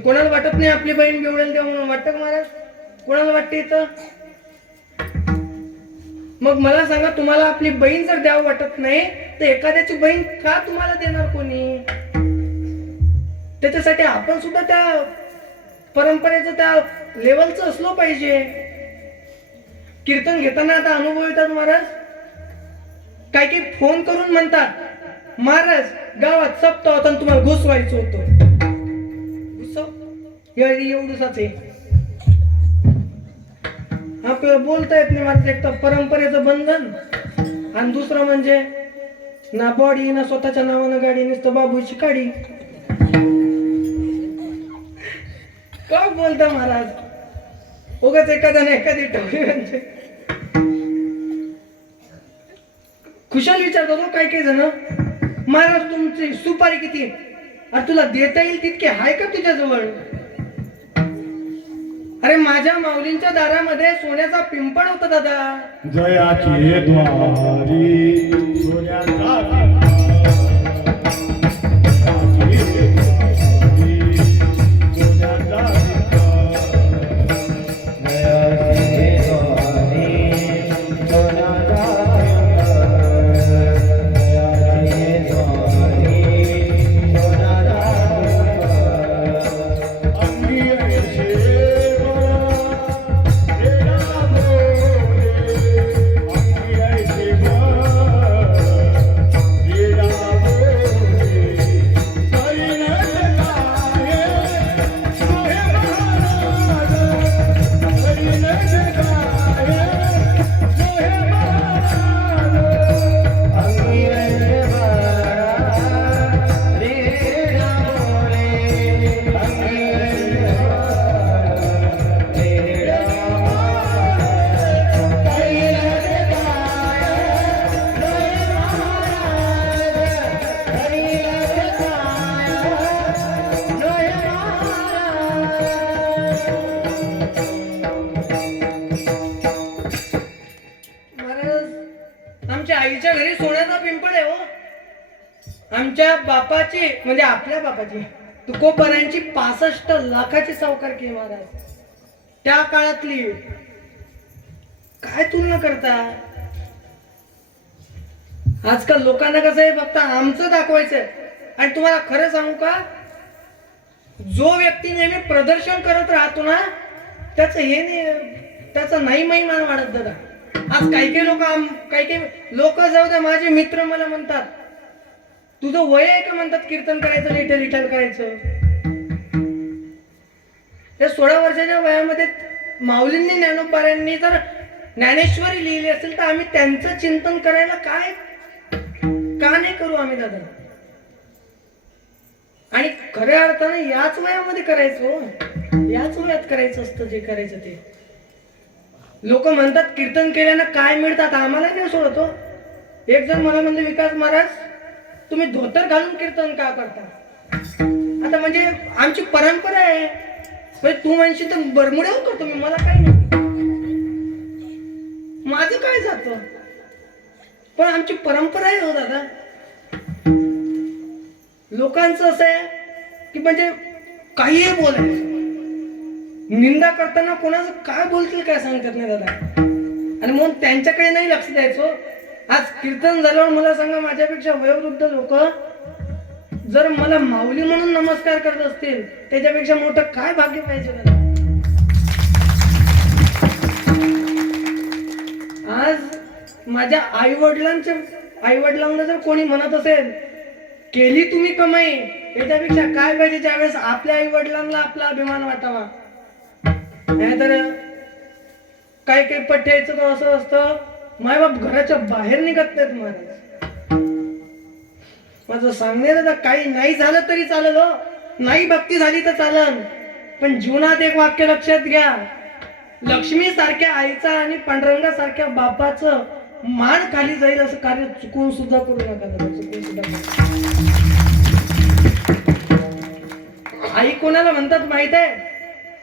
कोणाला वाटत नाही आपली बहीण बेवड्याला द्यावं म्हणून. वाटतं का महाराज? कोणाला वाटते इथं? मग मला सांगा, तुम्हाला आपली बहीण जर द्यावं वाटत नाही तर एखाद्याची बहीण का तुम्हाला देणार कोणी? त्याच्यासाठी आपण सुद्धा त्या परंपरेचं त्या लेवलचं असलो पाहिजे. कीर्तन घेताना आता अनुभव येतात महाराज. काही फोन करून म्हणतात महाराज गावात सप्ताह होता आणि तुम्हाला घुसवायचं होतं. एवढूसाच आहे. आपल्याला बोलता येत नाही महाराज. एक तर परंपरेचं बंधन आणि दुसरं म्हणजे ना बॉडी ना स्वतःच्या नावानं गाडी, नुसतं बाबूची काडी. काय बोलता महाराज? उगाच एखाद्याने एखादी ठेवली म्हणजे खुशाल विचारतो काही जण, महाराज तुमची सुपारी किती? अरे तुला देता येईल तितके आहे का तुझ्या जवळ? अरे माझ्या माऊलींच्या दारामध्ये सोन्याचा पिंपळ होता दादा. जयाची द्वारी सोन्याचा आईच्या घरी सोन्याचा पिंपळ आहे हो. आमच्या बापाची म्हणजे आपल्या बापाची तुकोबारांची 65 लाखाची सावकारकी महाराज. त्या काळातली काय तुलना करता? आजकाल लोकांना कसं आहे फक्त आमचं दाखवायचंय. आणि तुम्हाला खरं सांगू का, जो व्यक्ती नेहमी प्रदर्शन करत राहतो ना त्याचं हे नाही, त्याचा नाही महिमान वाढत दादा. आज काही लोक जाऊ दे, माझे मित्र मला म्हणतात तुझं वय आहे का म्हणतात कीर्तन करायचं, लिटल करायचं. त्या 16 वर्षाच्या वयामध्ये माऊलींनी ज्ञानोबारांनी जर ज्ञानेश्वरी लिहिली असेल तर आम्ही त्यांचं चिंतन करायला का नाही करू आम्ही दादा? आणि खऱ्या अर्थाने याच वयामध्ये करायचं, याच वयात करायचं असतं जे करायचं ते. लोक म्हणतात कीर्तन केल्यानं काय मिळतात, आम्हाला नाही सोडतो. एक जण मला म्हणते विकास महाराज तुम्ही धोतर घालून कीर्तन का करता? आता म्हणजे आमची परंपरा आहे. तू म्हणशील तर बरमुडे करतो मी, मला काही नाही, माझं काय जात. पण आमची परंपरा आहे हो दादा. लोकांचं असं आहे की म्हणजे काहीही बोलायचं, निंदा करताना कोणाचं काय बोलतील काय सांगतात नाही दादा. आणि म्हणून त्यांच्याकडे नाही लक्ष द्यायचं. आज कीर्तन झाल्यावर मला सांगा, माझ्यापेक्षा वयोवृद्ध लोक जर मला माऊली म्हणून नमस्कार करत असतील, त्याच्यापेक्षा मोठं काय भाग्य पाहिजे मला? आज माझ्या आई वडिलांना जर कोणी म्हणत असेल केली तुम्ही कमाई, याच्यापेक्षा काय पाहिजे ज्यावेळेस आपल्या आई वडिलांना आपला अभिमान वाटावा. नाहीतर काही काही पठ्याचं तर असं असतं, मायबाप घराच्या बाहेर निघत नाहीत महाराज. माझं सांगण्याचं काही नाही झालं तरी चालेल हो, नाही भक्ती झाली तर चालन, पण जीवनात एक वाक्य लक्षात घ्या, लक्ष्मी सारख्या आईचा आणि पांडुरंगा सारख्या बापाचं मान खाली जाईल असं कार्य चुकून सुद्धा करू नका. चुकून सुद्धा आई कोणाला म्हणतात माहित आहे?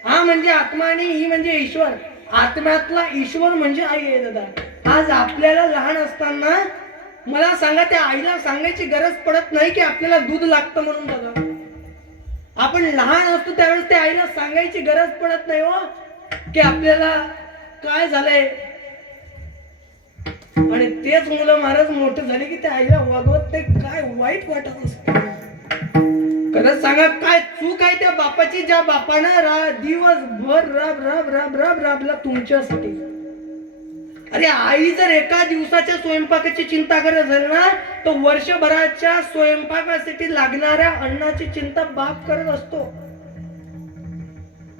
हा म्हणजे आत्मा आणि ही म्हणजे ईश्वर. आत्म्यातला ईश्वर म्हणजे आई आहे दादा. आज आपल्याला लहान असताना मला सांगा, त्या आईला सांगायची गरज पडत नाही की आपल्याला दूध लागतं म्हणून दादा. आपण लहान असतो त्यावेळेस त्या आईला सांगायची गरज पडत नाही हो की आपल्याला काय झालंय. आणि तेच मुलं महाराज मोठे झाले की त्या आईला वागवत ते काय वाईट वाटत असत. खरंच सांगा, काय चूक आहे त्या बापाची, ज्या बापानं दिवसभर राब राबला तुमच्यासाठी. अरे आई जर एका दिवसाच्या स्वयंपाकाची चिंता करत असेल ना, तर वर्षभराच्या स्वयंपाकासाठी लागणाऱ्या अन्नाची चिंता बाप करत असतो.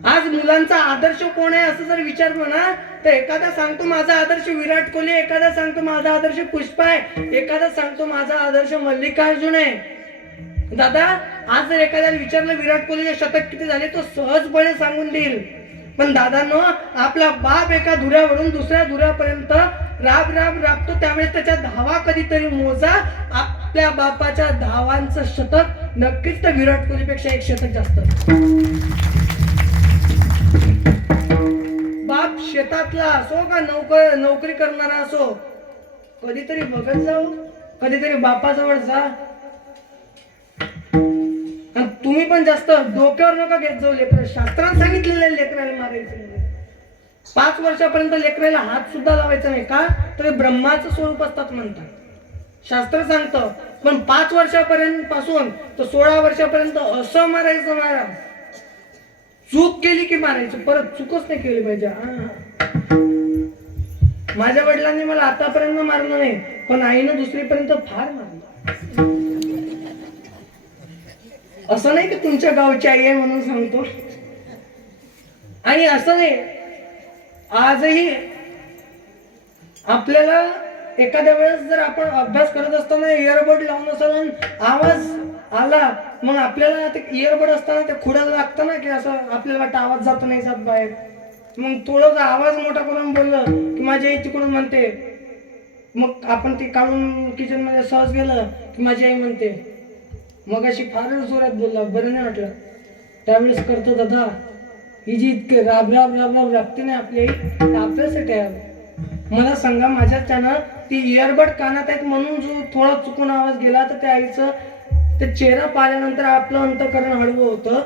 आज मुलांचा आदर्श कोण आहे असं जर विचारलं ना, तर एखादा सांगतो माझा आदर्श विराट कोहली, एखादा सांगतो माझा आदर्श पुष्पा आहे, एखादा सांगतो माझा आदर्श मल्लिकार्जुन आहे. दादा आज जर एखाद्याला विचारलं विराट कोहलीचे शतक किती झाले, तो सहजपणे सांगून देईल. पण दादांनो, आपला बाप एका धुऱ्यावरून दुसऱ्या धुऱ्यापर्यंत राबतो, त्यावेळेस त्याच्या धावा कधीतरी मोजा. आपल्या बापाच्या धावांचं शतक नक्कीच तर विराट कोहलीपेक्षा एक शतक जास्त. बाप शेतातला असो का नोकरी करणारा असो, कधीतरी बघत जाऊ, कधीतरी बापाजवळ जा. तुम्ही पण जास्त डोक्यावर नका घेत जाऊ लेकर. शास्त्रात सांगितलेलं लेकराला मारायचं नाही. 5 वर्षापर्यंत लेकराला हात सुद्धा लावायचा नाही. का तर ब्रह्माचं स्वरूप असतात म्हणतात, शास्त्र सांगतं. पण 5 वर्षापर्यंत पासून तर 16 वर्षापर्यंत असं मारायचं महाराज. चूक केली की मारायचं, परत चूकच नाही केली पाहिजे. माझ्या वडिलांनी मला आतापर्यंत मारलं नाही, पण आईनं दुसरीपर्यंत फार मारलं. असं नाही की तुमच्या गावची आई आहे म्हणून सांगतो. आणि असं नाही, आजही आपल्याला एखाद्या वेळेस जर आपण अभ्यास करत असताना इयरबड लावून असेल, आवाज आला, मग आपल्याला ते इयरबड असताना ते खुडायला लागतं ना, की असं आपल्याला वाटतं आवाज जात नाही जात बाहेर. मग थोडंसं आवाज मोठा करून बोललं की माझी आई तिकडून म्हणते, मग आपण ते काढून किचन मध्ये सहज गेलं की माझी आई म्हणते मग अशी फारच जोरात बोलला, बरं नाही वाटलं. त्यावेळेस करतो दादा, ही जी इतके राब राबते ना आपली आई, आपल्यासाठी आहे. मला सांगा, माझ्याच्यानं ती इयरबड कानात आहेत म्हणून जो थोडा चुकून आवाज गेला, तर त्या आईचं ते चेहरा पाहिल्यानंतर आपलं अंतःकरण हळवं होतं.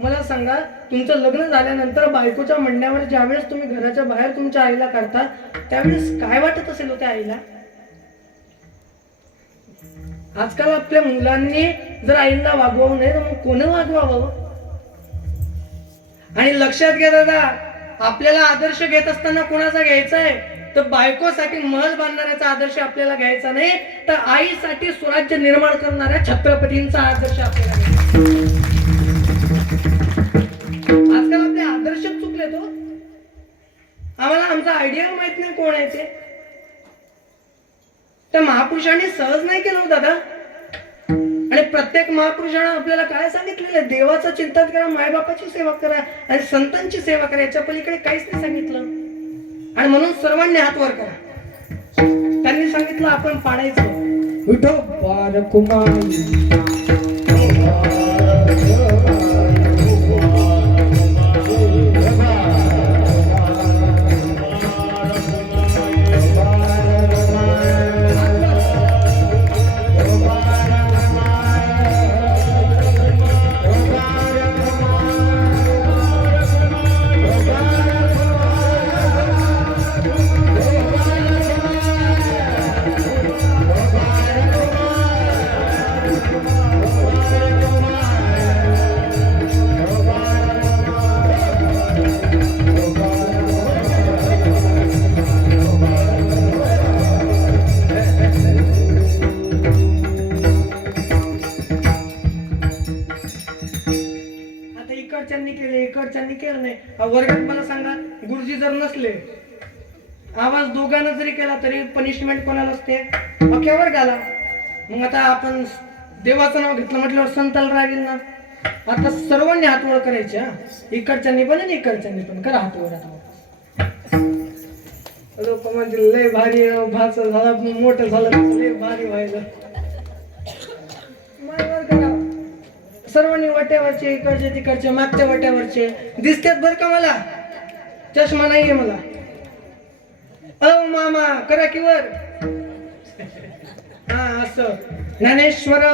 मला सांगा, तुमचं लग्न झाल्यानंतर बायकोच्या म्हणण्यावर ज्यावेळेस तुम्ही घराच्या बाहेर तुमच्या आईला काढता, त्यावेळेस काय वाटत असेल होत्या आईला? आजकाल आपल्या मुलांनी जर आईला वागवावं नाही तर मग कोणी वागवावं? आणि लक्षात घ्या दादा, आपल्याला आदर्श घेत असताना कोणाचा घ्यायचा आहे, तर बायकोसाठी महल बांधणाऱ्याचा आदर्श आपल्याला घ्यायचा नाही, तर आईसाठी स्वराज्य निर्माण करणाऱ्या छत्रपतींचा आदर्श आपल्याला घ्यायचा. आजकाल आपले आदर्श चुकले तो. आम्हाला आमचा आयडियल माहित नाही कोण आहे ते. त्या महापुरुषांनी सहज नाही केलं दादा. आणि प्रत्येक महापुरुषानं आपल्याला काय सांगितलेलं आहे? देवाचं चिंतन करा, मायबापाची सेवा करा आणि संतांची सेवा करा. याच्या पलीकडे काहीच नाही सांगितलं. आणि म्हणून सर्वांनी हात वर करा. त्यांनी सांगितलं आपण पाडायचं. विठोबा कुमार वर्गात मला सांगा गुरुजी जर नसले, आवाज दोघांना जरी केला तरी पनिशमेंट कोणाला असते? अख्ख्या वर्गाला. मग आता आपण देवाचं नाव घेतलं म्हटल्यावर संताला राहील ना. आता सर्वांनी हात वर करायचे. इकडच्यांनी पण आणि इकडच्यांनी पण करा हात वर. आता लोक म्हणजे लय भारी भाच झाला, मोठं झालं, लय भारी व्हायला. सर्वांनी वाट्यावरचे, इकडचे तिकडचे, मागच्या वाट्यावरचे दिसतात बर का. मला चष्मा नाहीये मला. अ मामा करा की वर. हा असं ज्ञानेश्वर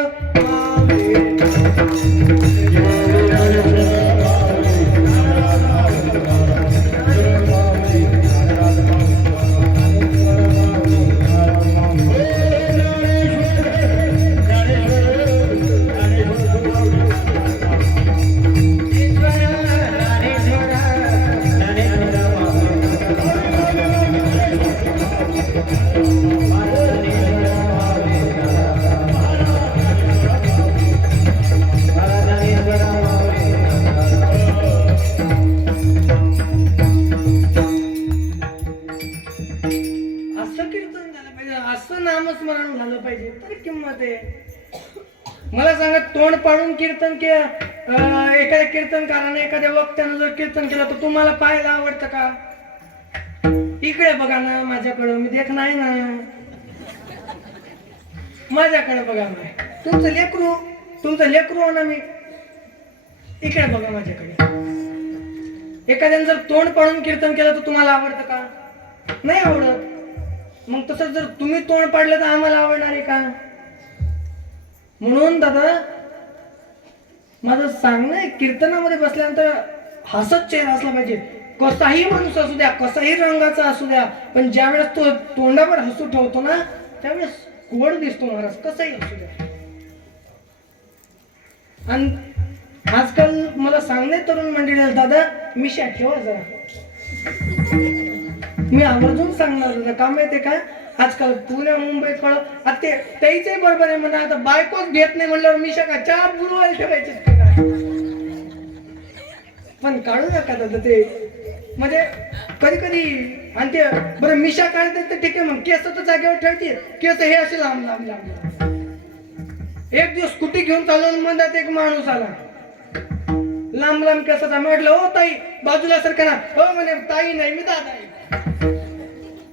नामस्मरण झालं पाहिजे तर किंमत आहे. मला सांगा तोंड पाडून कीर्तन एखाद्या कीर्तनकाराने एखाद्या वक्त्यानं जर कीर्तन केलं तर तुम्हाला पाहायला आवडतं का? इकडे बघा ना माझ्याकडं, मी देख नाही ना. माझ्याकडे बघा ना, तुमचं लेकरू हो ना मी. इकडे बघा माझ्याकडे. एखाद्याने जर तोंड पाडून कीर्तन केलं तर तुम्हाला आवडतं का? नाही आवडत. मग तसं जर तुम्ही तोंड पाडलं तर आम्हाला आवडणार आहे का? म्हणून दादा माझं सांगणं आहे, कीर्तनामध्ये बसल्यानंतर हसत चेहरा असला पाहिजे. कसाही माणूस असू द्या, कसाही रंगाचा असू द्या, पण ज्यावेळेस तो तोंडावर हसू ठेवतो ना त्यावेळेस गोड दिसतो महाराज, कसाही असू द्या. आणि आजकाल मला सांगणे तरुण मंडळी, दादा मिशा ठेवा जरा. मी आवर्जून सांगणार होतं का माहितीये का, आजकाल पुण्या मुंबई कळ त्याच बरोबर आहे म्हणा. आता बायकोच घेत नाही म्हणल्यावर मिशा का चार बुलवायला ठेवायचे पण काढू नका दादा ते. म्हणजे कधी कधी आणि ते बरं मिशा काढते तर ठीक आहे, मग केस तर जागेवर ठेवते. केस हे असे लांब लांब लांब. एक दिवस स्कूटी घेऊन चालवून म्हणतात एक माणूस आला लांब लांब केसाचा. मी म्हटलं हो ताई बाजूला सारखं ना. हो म्हणे ताई नाही मी दादा आहे.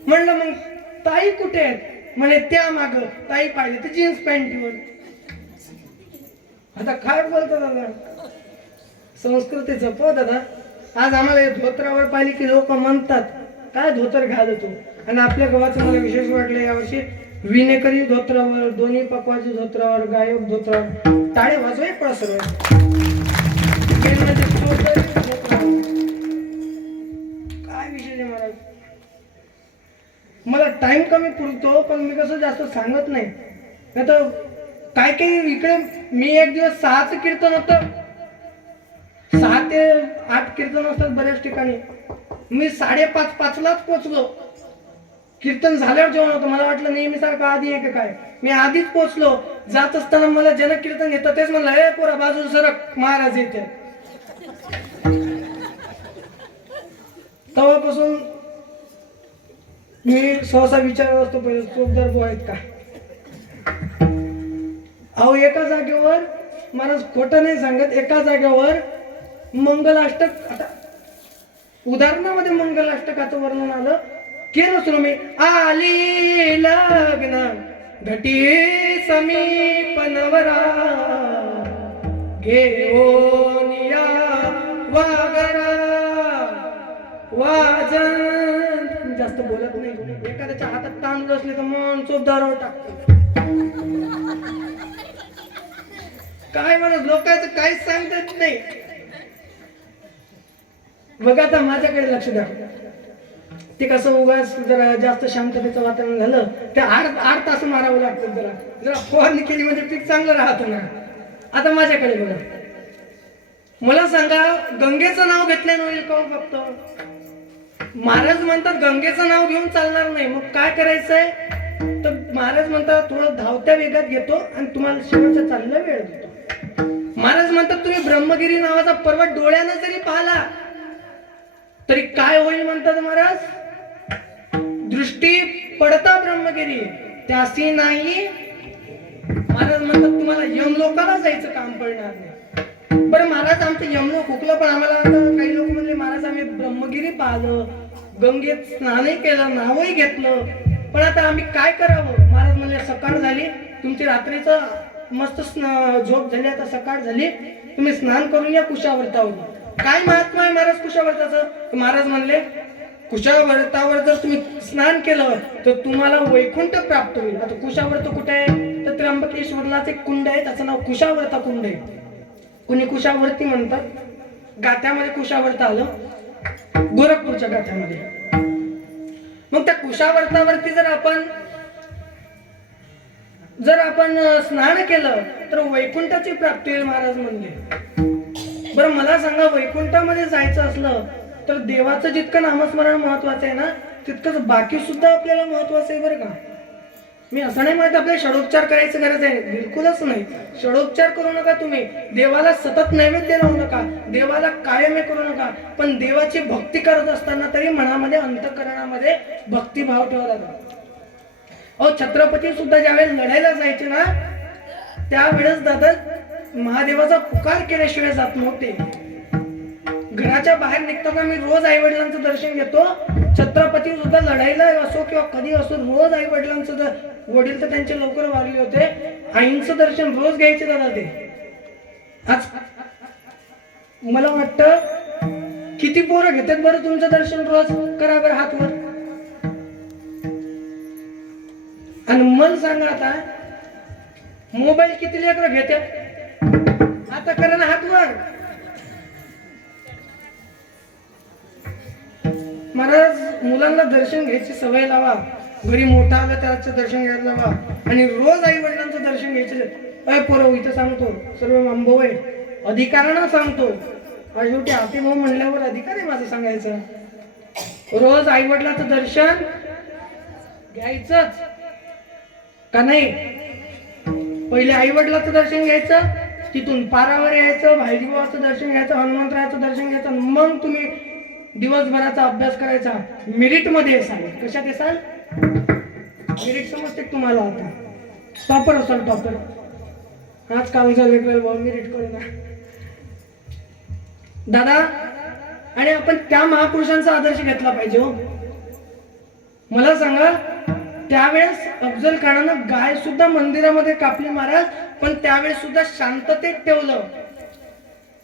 म्हणलं मग ताई कुठे आहेत? म्हणे त्या माग. ताई पाहिले तर जीन्स पॅन्टीवर. आता काय बोलतो दादा, संस्कृती जपव दादा. आज आम्हाला धोत्रावर पाहिली की लोक म्हणतात काय धोतर घालतो. आणि आपल्या गावाचं मला विशेष वाटलं यावर्षी विनेकरी धोत्रावर, दोन्ही पकवाजी धोत्रावर, गायक धोत्रावर टाळे वाजवे पडा सर्व. काय विषय महाराज. मला टाइम कमी पुरतो पण मी कसं जास्त सांगत नाही. तर काय काही इकडे मी एक दिवस 6चं कीर्तन होतं, 6 ते 8 कीर्तन असतात बऱ्याच ठिकाणी. मी 5:30-5लाच पोचलो. कीर्तन झाल्यावर जेवण होतं. मला वाटलं नेहमी सारखं आधी आहे का काय. मी आधीच पोचलो. जात असताना मला जन कीर्तन घेतं तेच म्हणलं हे पोरा बाजूला सरक महाराज येते. तेव्हापासून मी सहसा विचारत असतो पहिले चोपदार बो आहेत का. अहो एका जागेवर महाराज खोटं नाही सांगत, एका जागेवर मंगलाष्टक, आता उदाहरणामध्ये मंगलाष्टकाचं वर्णन आलं. केलं सुरू मी. आली लग्न घटी समीप नवरा घेऊन या वागरा वाजन. जास्त बोलत नाही. एखाद्याच्या हातात तांदूळ असले तर मन चोपदारावर टाकतो. काय म्हणत लोकांचं काहीच सांगतात नाही. बघा आता माझ्याकडे लक्ष द्या. ते कसं उगाच जरा जास्त शांततेचं वातावरण झालं ते 8 तास मारावं लागतं. जरा फवारणी केली म्हणजे पीक चांगलं राहतं ना. आता माझ्याकडे बघा, मला सांगा गंगेचं नाव घेतल्यानं होईल का फक्त? महाराज म्हणतात गंगेचं नाव घेऊन चालणार नाही. मग काय करायचंय तर महाराज म्हणतात थोडं धावत्या वेगात घेतो आणि तुम्हाला शेवटचा चाललेला वेळ देतो. महाराज म्हणतात तुम्ही ब्रह्मगिरी नावाचा पर्वत डोळ्यानं जरी पाहिला तरी काय होईल म्हणतात महाराज? दृष्टी पडता ब्रह्मगिरी त्यासी नाही. महाराज म्हणतात तुम्हाला यमलोकाला जायचं काम पडणार नाही. बरं महाराज आमचं यमलोक हुकलं, पण आम्हाला आता काही लोक म्हणले महाराज आम्ही ब्रह्मगिरी पाहिलं, गंगेत स्नानही केलं, नावही घेतलं, पण आता आम्ही काय करावं? महाराज म्हणले सकाळ झाली, तुमची रात्रीचं मस्त झोप झाली, आता सकाळ झाली, तुम्ही स्नान करून या कुशावर्तावर. काय महात्मा आहे महाराज कुशावर्ताचं? महाराज म्हणले कुशावर्तावर जर तुम्ही स्नान केलं तर तुम्हाला वैकुंठ प्राप्त होईल. आता कुशावर्त कुठे आहे? तर त्र्यंबकेश्वरलाच एक कुंड आहे, त्याचं नाव कुशावर्ता कुंड आहे. कुणी कुशावर्ती म्हणतात. गाथ्यामध्ये कुशावर्त आलं, गोरखपूरच्या गाथ्यामध्ये. मग त्या कुशावर्तावरती जर आपण स्नान केलं तर वैकुंठाची प्राप्ती होईल महाराज म्हणले. बरं मला सांगा, वैकुंठामध्ये जायचं असलं तर देवाचं जितकं नामस्मरण महत्वाचं आहे ना, तितकंच बाकी सुद्धा आपल्याला महत्वाचं आहे बरं का. मी असं नाही म्हणत आपल्याला षडोपचार करायची गरज आहे, बिलकुलच नाही. षडोपचार करू नका तुम्ही, देवाला सतत नैवेद्य लावू नका, देवाला कायम करू नका, पण देवाची भक्ती करत असताना तरी मनामध्ये अंतःकरणामध्ये भक्तिभाव ठेवा लागला. अहो छत्रपती सुद्धा ज्यावेळेस लढायला जायचे ना, त्यावेळेस दादा महादेवाचा पुकार केल्याशिवाय जात नव्हते. घराच्या बाहेर निघताना मी रोज आई वडिलांचं दर्शन घेतो. छत्रपती सुद्धा लढायला असो किंवा कधी असो रोज आई वडिलांचं, वडील तर त्यांचे लवकर वारले होते, आईंचं दर्शन रोज घ्यायचे दादा ते. आज मला वाटतं किती पोरं घेतात बरं तुमचं दर्शन रोज? करा बरं हातवर. आणि मला सांगा आता मोबाईल किती लेकरं घेतात? आता करा ना हातवर. महाराज मुलांना दर्शन घ्यायची सवय लावा. घरी मोठा आला त्याचं दर्शन घ्यायला लावा आणि रोज आई वडिलांचं दर्शन घ्यायचं. काय पोरं इथं सांगतो सर्व अनुभव आहे, अधिकारानं सांगतो. शेवटी हाती भाऊ म्हणल्यावर अधिकार आहे माझं सांगायचं. रोज आई वडिलांचं दर्शन घ्यायचंच का नाही? पहिले आई वडिलांचं दर्शन घ्यायचं, तिथून पारावर यायचं, भाईजीबाचं दर्शन घ्यायचं, हनुमंतरायाचं दर्शन घ्यायचं, मग तुम्ही दिवसभराचा अभ्यास करायचा. मेरिट मध्ये असाल. कशात असाल? मेरिट समजते तुम्हाला? आता टॉपर असाल, टॉपर. आज कालचा वेगळं भाऊ मेरिट करू ना दादा. आणि आपण त्या महापुरुषांचा आदर्श घेतला पाहिजे हो. मला सांगा, त्यावेळेस अफजल खानानं गाय सुद्धा मंदिरामध्ये कापली महाराज, पण त्यावेळेस सुद्धा शांततेत ठेवलं.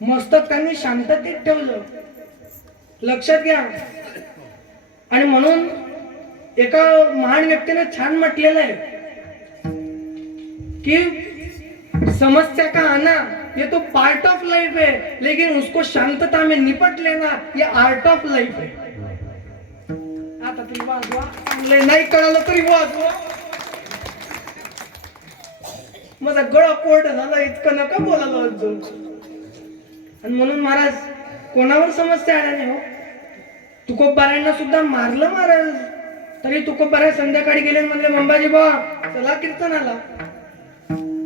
मस्तक त्यांनी शांततेत ठेवलं, लक्षात घ्या. आणि म्हणून एका महान व्यक्तीने छान म्हटलेलं आहे की समस्या का आना ये तो पार्ट ऑफ लाइफ है, लेकिन उसको शांतता में निपट लेना ये आर्ट ऑफ लाइफ है. आता तुम्ही वाजवा, चांगले नाही कळालं तरी वाजवा. माझा गळा कोरडा झाला, इतकं नका बोलायला. आणि म्हणून महाराज कोणावर समस्या आल्या नाही हो. तुकोबारायांना सुद्धा मारलं महाराज, तरी तुकोबाराय संध्याकाळी गेले म्हणले मंबाजी बा चला कीर्तनाला.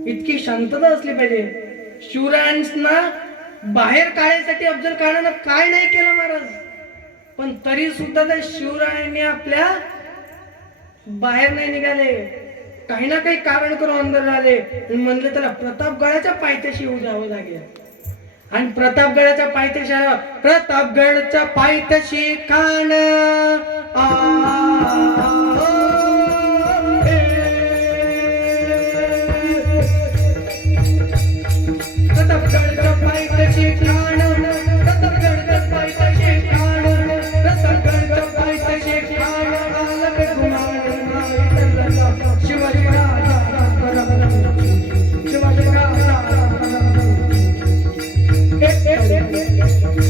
इतकी शांतता असली पाहिजे. शिवरायांना बाहेर काढायसाठी अफजल खानानं काय नाही केलं महाराज, पण तरी सुद्धा त्या शिवरायांनी आपल्या बाहेर नाही निघाले. काही ना काही कारण करून अंदर आले. म्हणले त्याला प्रतापगडाच्या पायथ्याशी येऊ जावं लागेल. आणि प्रतापगडाच्या पायथ्याशी खान प्रतापगडच्या पायथ्याशी खान, प्रतापगडच्या पायथ्याशी खान, प्रतापगडच्या पायथ्याशी खान. शिवाजी राजा, शिवाजी राजा.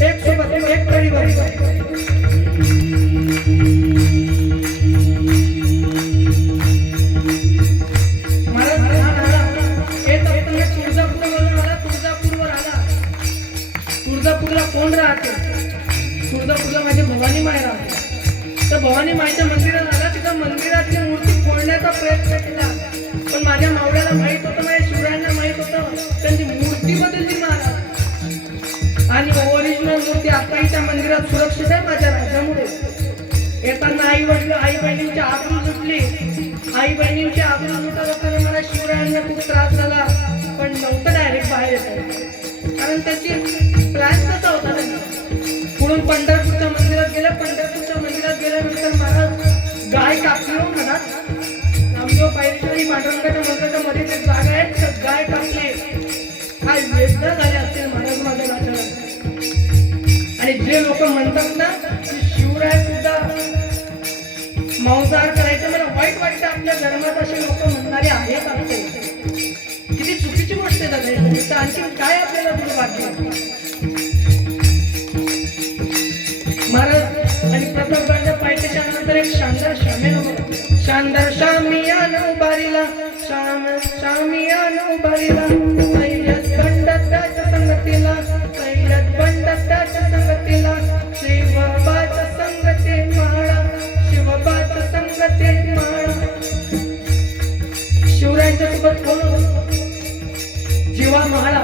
एक सोबत एक तरी तुळजापूरला कोण राहते? तुळजापूरला माझी भवानी माय राहते. तर भवानी मायच्या मंदिरात आला, तिथं मंदिरातली मूर्ती फोडण्याचा प्रयत्न केला, पण माझ्या मावळ्याला माहित होतं, माझ्या शिवरायांना माहित होतं, त्यांची मूर्ती बदलली महाराज. आणि ओरिजिनल मूर्ती आताही त्या मंदिरात सुरक्षित आहे माझ्या. बहिणींची आबरू लुटली. आई बहिणींची आबरू लुटत असताना मला शिवरायांना खूप त्रास झाला, पण नव्हतं डायरेक्ट बाहेर येत, कारण त्याची प्लॅन कसा होता ना. पुढून पंढरपूरच्या मंदिरात गेलं. पंढरपूरच्या मंदिरात गेल्यानंतर महाराज गाय कापली हो म्हणा. रामदेव पायरेश्वरी पांडुरंगाच्या मंदिराच्या मध्ये ते जागा आहे, तर गाय कापली. काय वेदना झाले असतील महाराज माझ्या राजाला. आणि जे लोक म्हणतात ना की शिवराय सुद्धा मांसाहार करायचं, मला वाईट वाटतं आपल्या धर्मात असे लोक म्हणणारे आहेत. आपले किती चुकीची गोष्ट आहे दादा. आणखी काय आपल्याला दुर्भाग्य. महाराज आणि प्रतापगडच्या पायथ्याच्या नंतर एक शानदार शामियाना, शानदार शामियाना उभारीला, शामियाना उभारीला. सय्यद बंडत त्याच्या संगतीला, सय्यद बंडत त्याच्या संगतीला. शिवबाच्या संगते माळा, शिवबाच्या संगते माळा. शिवरायांच्या सोबत कोण? जीवा महाळा.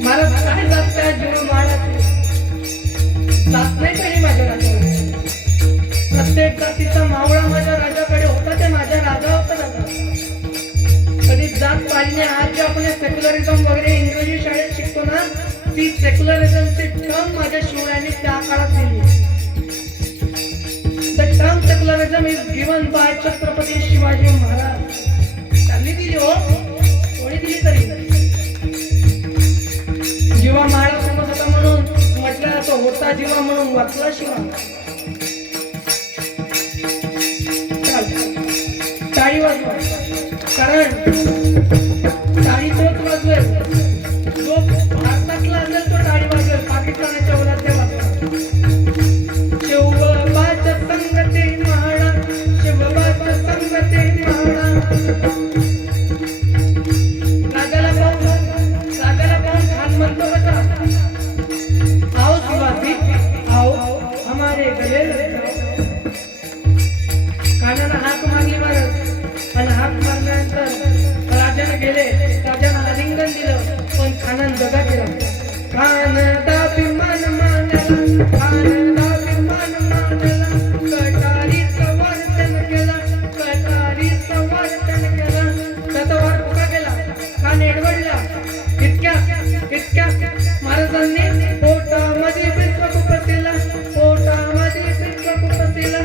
मला काय जात त्या जीवा महाळात जात नाही काही माझ्या राजाकडे. प्रत्येक जातीचा मावळा माझ्या राजाकडे होता, ते माझ्या राजा होता दादा. कधी जात पाहिजे. आज जे आपण सेक्युलरिझम वगैरे इंग्रजी शाळेत शिकतो ना, ती सेक्युलरिझमची टर्म माझ्या शिवरायांनी त्या काळात दिली. The term secularism is given by Chhatrapati Shivaji Maharaj. त्यांनी दिली हो, कोणी दिली तरी. जीवा महाराज सोबत होता म्हणून म्हटलं तो होता जीवा म्हणून वाचला शिवा. टाळी वाजवा, कारण टाळी तोच वाजवेल जो भारतातला असेल, तो टाळी वाजवेल. पाकिस्तानाच्या वरात ते वाजवा. शिवबाच्या संगते माळा, शिवबाच्या संगते माळा. राजाला पाहून खान म्हणतो कसा, आओ शिवाजी आओ हमारे गले लग जाओ. खानानं हाक मारली महाराज, आणि हाक मारल्यानंतर राजाने गेले. राजानं आलिंगन दिलं, पण खानानं दगा केला. खान दाभिमान मानला, खान दाभिमान मानला. कटारीचं वर्तन केलं, कटारीचं वर्तन केलं. त्याचा वार पुका गेला. खान एडवडला. इतक्या महाराजांनी पोटामध्ये पित्र कुपसिला, पोटामध्ये पित्र कुपसिला.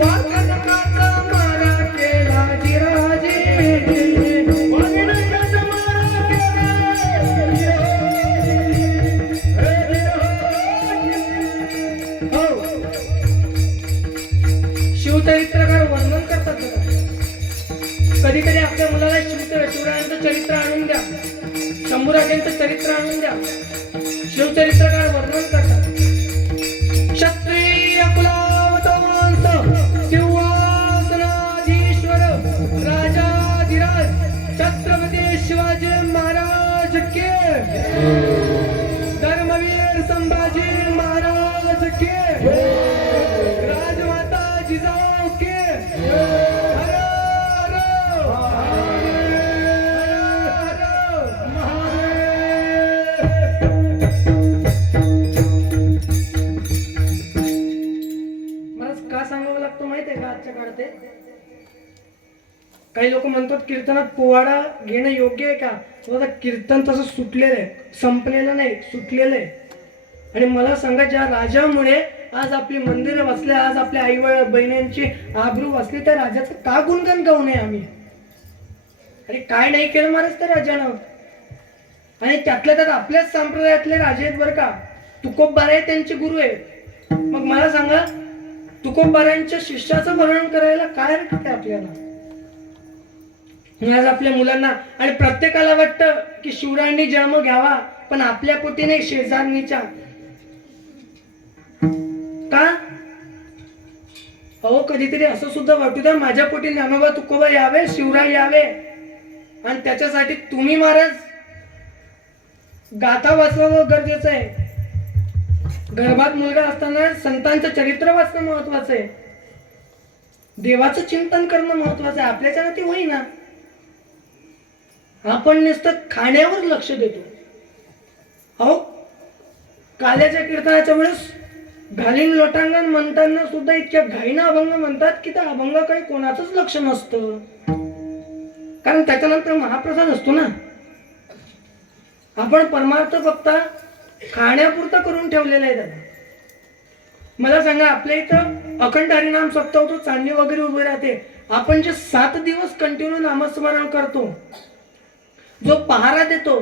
वाघनकाचा मारा केला जिराजे, वाघनकाचा मारा केला. हो, शिवचरित्रकार वर्णन करतात बघा. कधी कधी आपल्या मुलाला शिवरायांचं चरित्र आणून द्या, शंभूराजांचं चरित्र आणून द्या. शिवचरित्रकार वर्णन करतात. क्षत्रिय कुलावतंस, सिंहासनाधीश्वर, राजाधिराज छत्रपती शिवाजी महाराज के, धर्मवीर संभाजी महाराज के, राजमाता जिजाऊ के. काही लोक म्हणतात कीर्तनात पोवाडा घेणं योग्य आहे का. कीर्तन तसं सुटलेलं आहे, संपलेलं नाही, सुटलेलं आहे. आणि मला सांगा, ज्या राजामुळे आज आपली मंदिरं वाचले, आज आपल्या आई बहिणींची आबरू वाचली, त्या राजाचं का गुणगान गाऊ नये आम्ही. आणि काय नाही केलं महाराज त्या राजानं. आणि त्यातल्या त्यात आपल्याच संप्रदायातले राजे आहेत बरं का. तुकोबबाराय त्यांचे गुरु आहेत. मग मला सांगा, तुकोबबारायांच्या शिष्याचं वर्णन करायला काय हरकत आहे आपल्याला. आज आपल्या मुलांना आणि प्रत्येकाला वाटतं की शिवरायांनी जन्म घ्यावा, पण आपल्या पोटी नाही, शेजारणीच्या. का अहो, कधीतरी असं सुद्धा वाटू द्या, माझ्या पोटी ज्ञानोबा तुकोबा यावे, शिवराय यावे. आणि त्याच्यासाठी तुम्ही महाराज गाथा वाचणं गरजेचं आहे. गर्भात मुलगा असताना संतांचं चरित्र वाचणं महत्वाचं आहे. देवाचं चिंतन करणं महत्वाचं आहे. आपल्याच्यानं ते होईना. आपण नुसतं खाण्यावर लक्ष देतो. अहो, काल्याच्या कीर्तनाच्या वेळेस घालीन लोटांगण म्हणताना सुद्धा इतक्या घाईनं अभंग म्हणतात की त्या अभंगाकडे कोणाचंच लक्ष नसतं. कारण त्याच्यानंतर महाप्रसाद असतो ना. आपण परमार्थ फक्त खाण्यापुरता करून ठेवलेला आहे दादा. मला सांगा, आपल्या इथं अखंड हरिनाम सप्ताह होतो, चांदणी वगैरे उभी राहते. आपण जे 7 दिवस कंटिन्यू नामस्मरण करतो, जो पहारा देतो,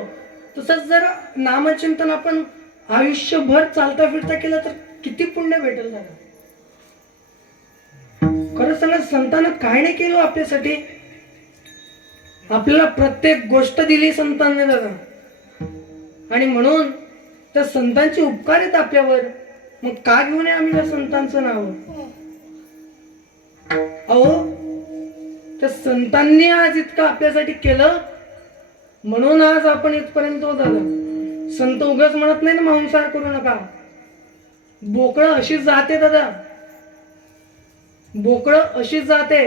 तसंच जर नामचिंतन आपण आयुष्यभर चालता फिरता केलं तर किती पुण्य भेटेल दादा. खरं सांगा, संतांना काय नाही केलं आपल्यासाठी. आपल्याला प्रत्येक गोष्ट दिली संतांनी दादा. आणि म्हणून त्या संतांचे उपकार आहेत आपल्यावर. मग का घेऊ नये आम्ही त्या संतांचं नाव. अहो, त्या संतांनी आज इतकं आपल्यासाठी केलं म्हणून आज आपण इथपर्यंत होत आलो. संत उगाच म्हणत नाही ना मांसाहार करू नका. बोकळं अशीच जाते दादा. बोकळं अशीच जाते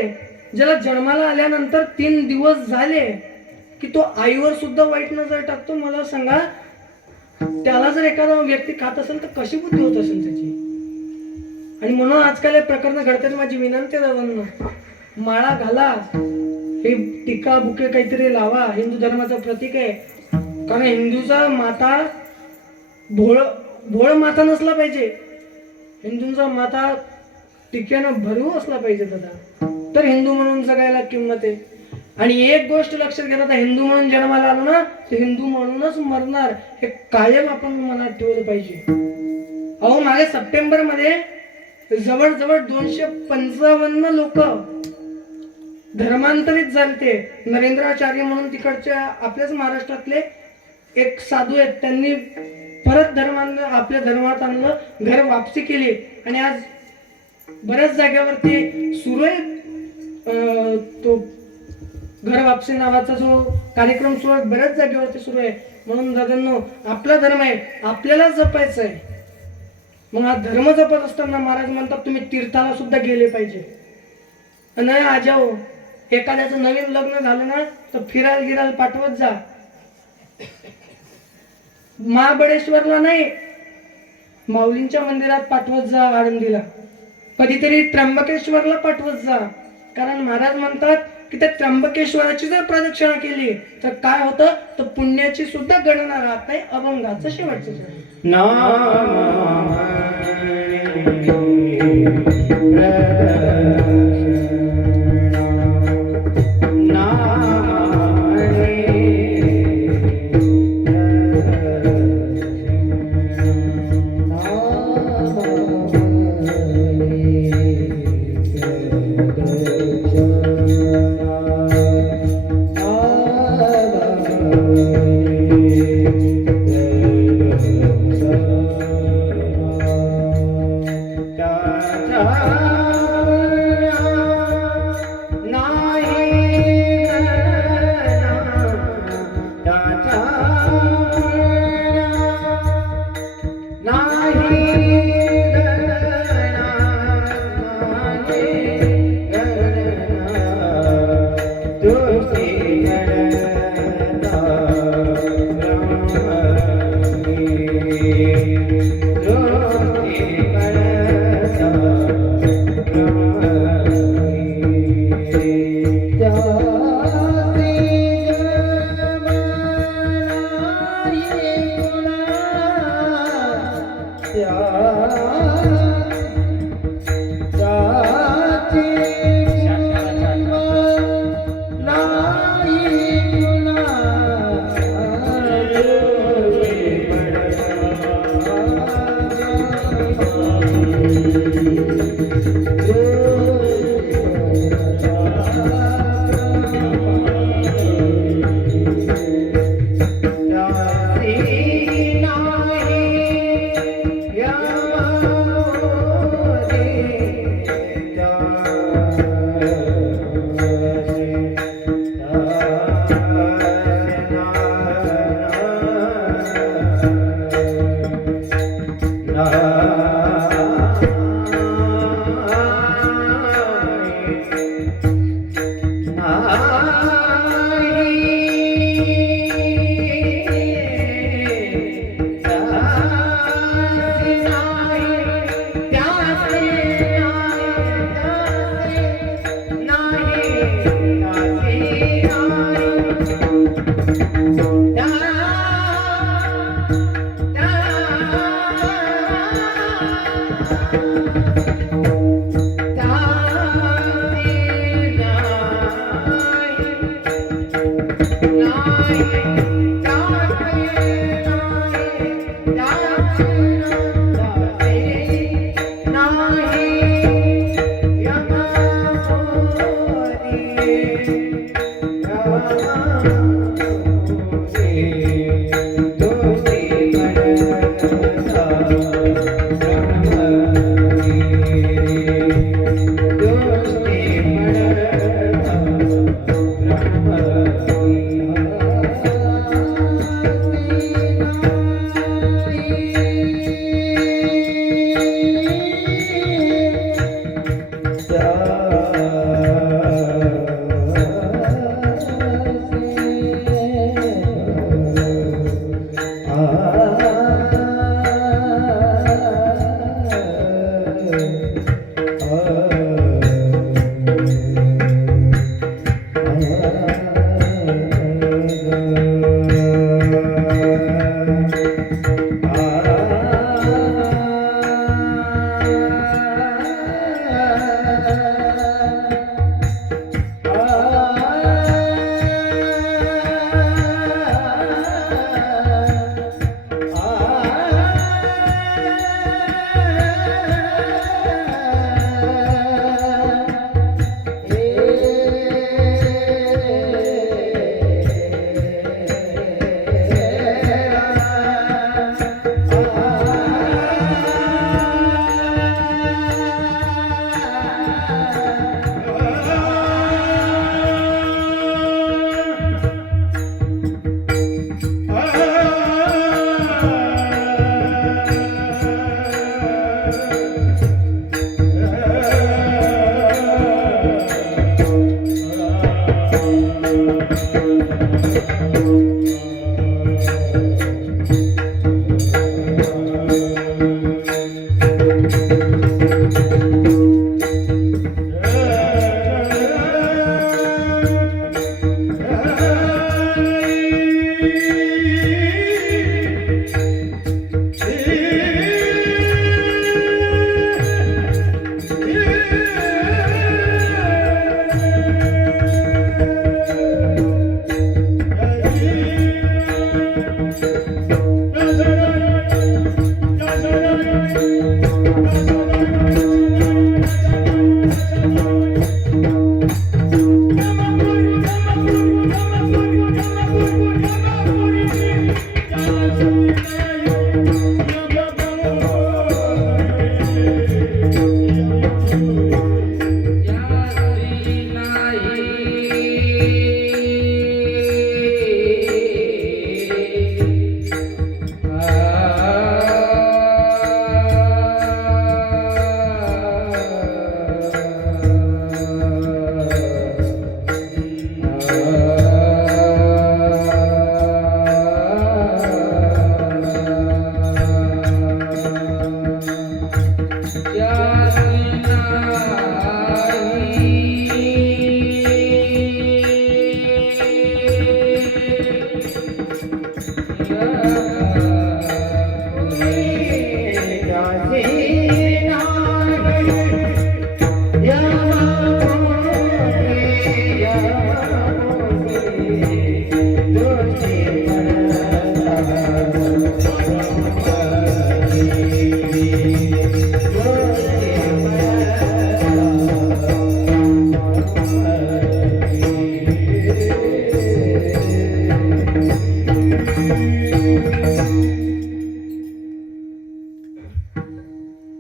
ज्याला जन्माला आल्यानंतर 3 दिवस झाले की तो आईवर सुद्धा वाईट नजर टाकतो. मला सांगा, त्याला जर एखादा व्यक्ती खात असेल तर कशी बुद्धी होत असेल त्याची. आणि म्हणून आजकाल हे प्रकरण घडतात. माझी विनंती दादांना, माळा घाला, हे टीका बुके काहीतरी लावा. हिंदू धर्माचं प्रतीक आहे. कारण हिंदूचा माता भोळ माता नसला पाहिजे. हिंदूंचा माता टिक्यानं भरू असला पाहिजे दादा. तर हिंदू म्हणून जगायला किंमत आहे. आणि एक गोष्ट लक्षात घ्या दादा, हिंदू म्हणून जन्माला आलो ना तर हिंदू म्हणूनच मरणार, हे कायम आपण मनात ठेवलं पाहिजे. अहो, मागे सप्टेंबर मध्ये जवळजवळ 255 लोक धर्मांतरित झाले. नरेंद्राचार्य म्हणून तिकडच्या आपल्याच महाराष्ट्रातले एक साधू आहेत. त्यांनी परत आपल्या धर्मात आणलं, घर वापसी केली. आणि आज बऱ्याच जागेवरती सुरू आहे तो घर वापसी नावाचा जो कार्यक्रम सुरू आहे. बऱ्याच जागेवरती सुरू आहे. म्हणून दादांनो, आपला धर्म आहे, आपल्याला जपायचा आहे. मग हा धर्म जपत असताना महाराज म्हणतात तुम्ही तीर्थाला सुद्धा गेले पाहिजे. नाही आजाओ, एखाद्याचं नवीन लग्न झालं ना तर फिरायला गिरायला पाठवत जा. महाबळेश्वरला नाही, माऊलींच्या मंदिरात पाठवत जा. आळंदीला कधीतरी त्र्यंबकेश्वरला पाठवत जा. कारण महाराज म्हणतात की त्या त्र्यंबकेश्वराची जर प्रदक्षिणा केली तर काय होतं, तर पुण्याची सुद्धा गणना राहत नाही. अभंगाचं शेवटचं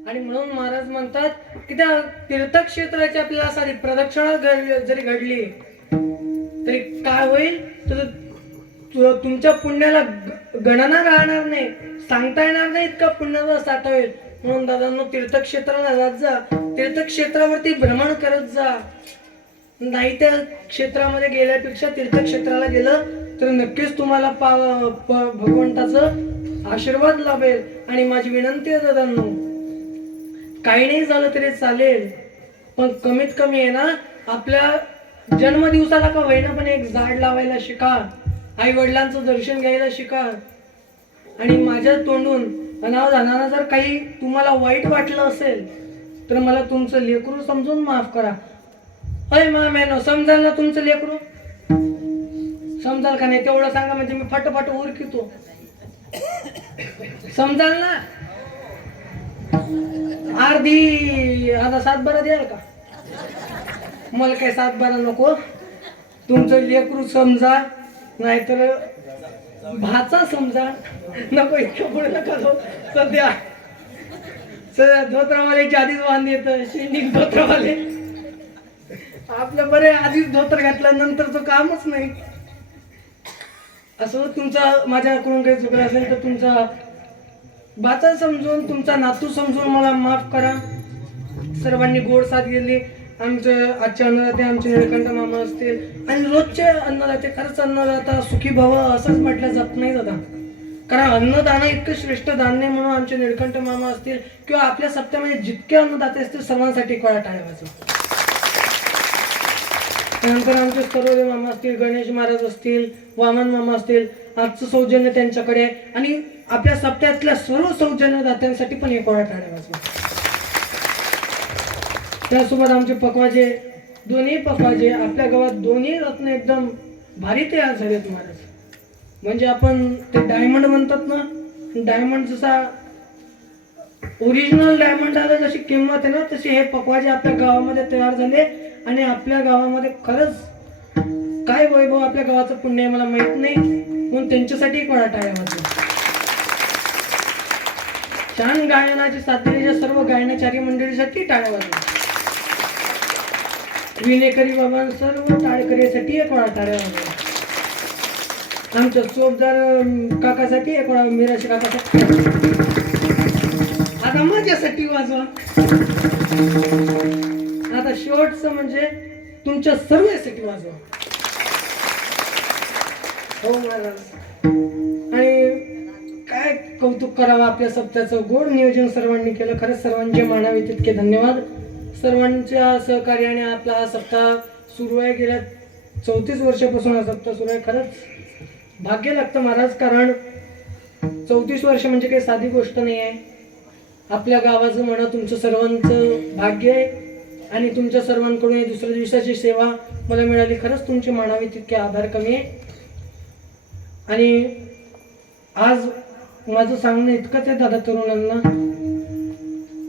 आणि म्हणून महाराज म्हणतात की त्या तीर्थक्षेत्राची आपल्याला सारी प्रदक्षिणा जरी घडली तरी काय होईल तर तुमच्या पुण्याला गणना राहणार नाही, सांगता येणार नाही इतका पुण्याचा साठा होईल. म्हणून दादांनो तीर्थक्षेत्राला जात जा, तीर्थक्षेत्रावरती भ्रमण करत जा. नाही त्या क्षेत्रामध्ये गेल्यापेक्षा तीर्थक्षेत्राला गेलं तर नक्कीच तुम्हाला भगवंताचं आशीर्वाद लाभेल. आणि माझी विनंती आहे दादांनो, काही नाही झालं तरी चालेल पण कमीत कमी आहे ना आपल्या जन्मदिवसाला का होईना पण एक झाड लावायला शिका, आई वडिलांचं दर्शन घ्यायला शिका. आणि माझ्या तोंडून आणि अहो जाणारा जर काही तुम्हाला वाईट वाटलं असेल तर मला तुमचं लेकरू समजून माफ करा. अय मामेनो, समजाल ना तुमचं लेकरू? समजाल का नाही तेवढं सांगा, म्हणजे मी फटाफट उरकितो. समजाल ना? अर्धा 7-12 द्याल का? मला काय 7-12 नको. तुमचं लेकरू समजा, नाहीतर भाचा समजा. नको इतकं पुढे नका जाऊ. सध्या धोत्रवाल्याची आधीच वांद येत, शेंडिंग धोत्रवाले आपलं बरे आधीच धोत्र घातल्यानंतरचं कामच नाही. असं तुमचा माझ्याकडून काही चुकलं असेल तर तुमचा भाचा समजून, तुमचा नातू समजून मला माफ करा. सर्वांनी गोड साथ गेली. आमचे आजचे अन्नदाते आमचे निळकंठ मामा असतील आणि रोजचे अन्नदाते, खरंच अन्नदाता सुखी भव असंच म्हटलं जात नाही दादा, कारण अन्नदान इतकं श्रेष्ठ दान नाही. म्हणून आमचे निळकंठ मामा असतील किंवा आपल्या सप्त्यामध्ये जितके अन्नदाते असतील सर्वांसाठी कळा टाळायचं. त्यानंतर आमचे सर्व मामा असतील, गणेश महाराज असतील, वामन मामा असतील, आजचं सौजन्य त्यांच्याकडे आहे. आणि आपल्या सप्त्यातल्या सर्व सौजन्यदात्यांसाठी पण एक कोळा टाळायचं. त्यासोबत आमचे पकवाजे, दोन्ही पकवाजे आपल्या गावात दोन्ही रत्न एकदम भारी तयार झालेत महाराज. म्हणजे आपण ते डायमंड म्हणतात ना, डायमंड जसा ओरिजिनल डायमंड आला जशी किंमत आहे ना, तशी हे पकवाजे आपल्या गावामध्ये तयार झाले. आणि आपल्या गावामध्ये खरंच काय वैभव आपल्या गावाचं पुण्य आहे मला माहित नाही, म्हणून त्यांच्यासाठी एक टाळ्या वाजवा. छान गायनाची साथ दिलेल्या सर्व गायनाचारी मंडळीसाठी टाळ्या वाजवा. विनेकरी बाबा सर्व टाळकरीसाठी एक वेळा टाळ्या वाजवा. आमच्या चोपदार काकासाठी एक वेळा, मिराशी काकासाठी. आता माझ्यासाठी वाजवा. आता शेवटचं म्हणजे तुमच्या सर्वांसाठी वाजवा. हो महाराज. आणि काय कौतुक करावं आपल्या सप्त्याचं गोड नियोजन सर्वांनी केलं. खरंच सर्वांचे मानावे तितके धन्यवाद. सर्वांच्या सहकार्याने आपला हा सप्ताह सुरू आहे. गेल्या 34 वर्षापासून हा सप्ताह सुरू आहे. खरंच भाग्य लागतं महाराज, कारण 34 वर्ष म्हणजे काही साधी गोष्ट नाही आहे. आपल्या गावाचं म्हणा तुमचं सर्वांचं भाग्य आहे. आणि तुमच्या सर्वांकडून दुसऱ्या दिवसाची सेवा मला मिळाली. खरंच तुमचे मानावे तितके आभार कमी आहे. आणि आज माझं सांगणं इतकंच आहे दादा तरुणांना.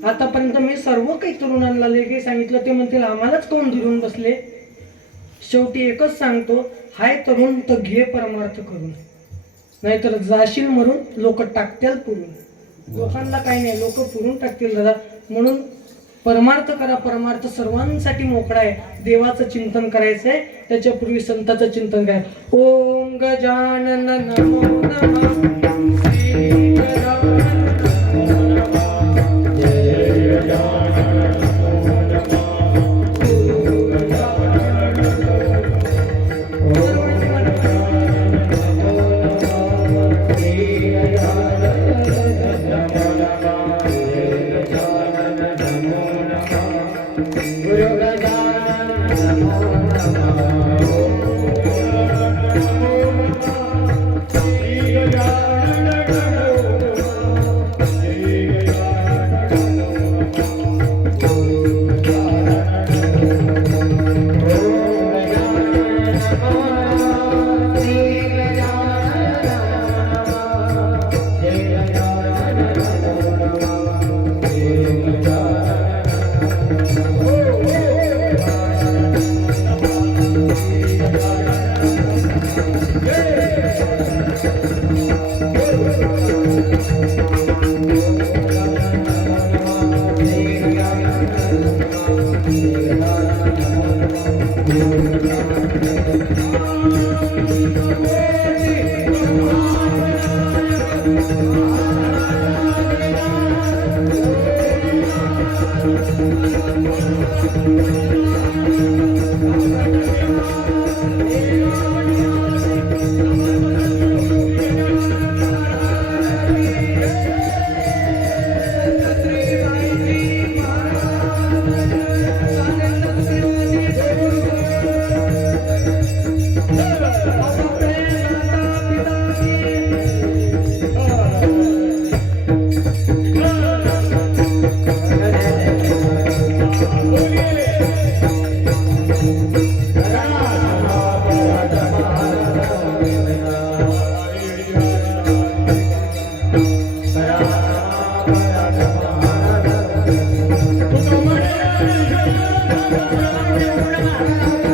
आतापर्यंत मी सर्व काही तरुणांना लेखे सांगितलं, ते म्हणतील आम्हालाच कोण धरून बसले. शेवटी एकच सांगतो, हाय तरुण तर घे परमार्थ करून, नाहीतर जाशील मरून लोक टाकतील पुरून. लोकांना काही नाही, लोक पुरून टाकतील दादा. म्हणून परमार्थ करा. परमार्थ सर्वांसाठी मोकळा आहे. देवाचं चिंतन करायचंय, त्याच्यापूर्वी संताचं चिंतन करा. ओम गजानन नमो नमः. श्री गजानन नमो नमः. जय गजानन नमो नमः. ओम गजानन नमो नमः. श्री गजानन नमो नमः. गुरु गजानन नमो नमः. श्री गजानन पौर्णिमा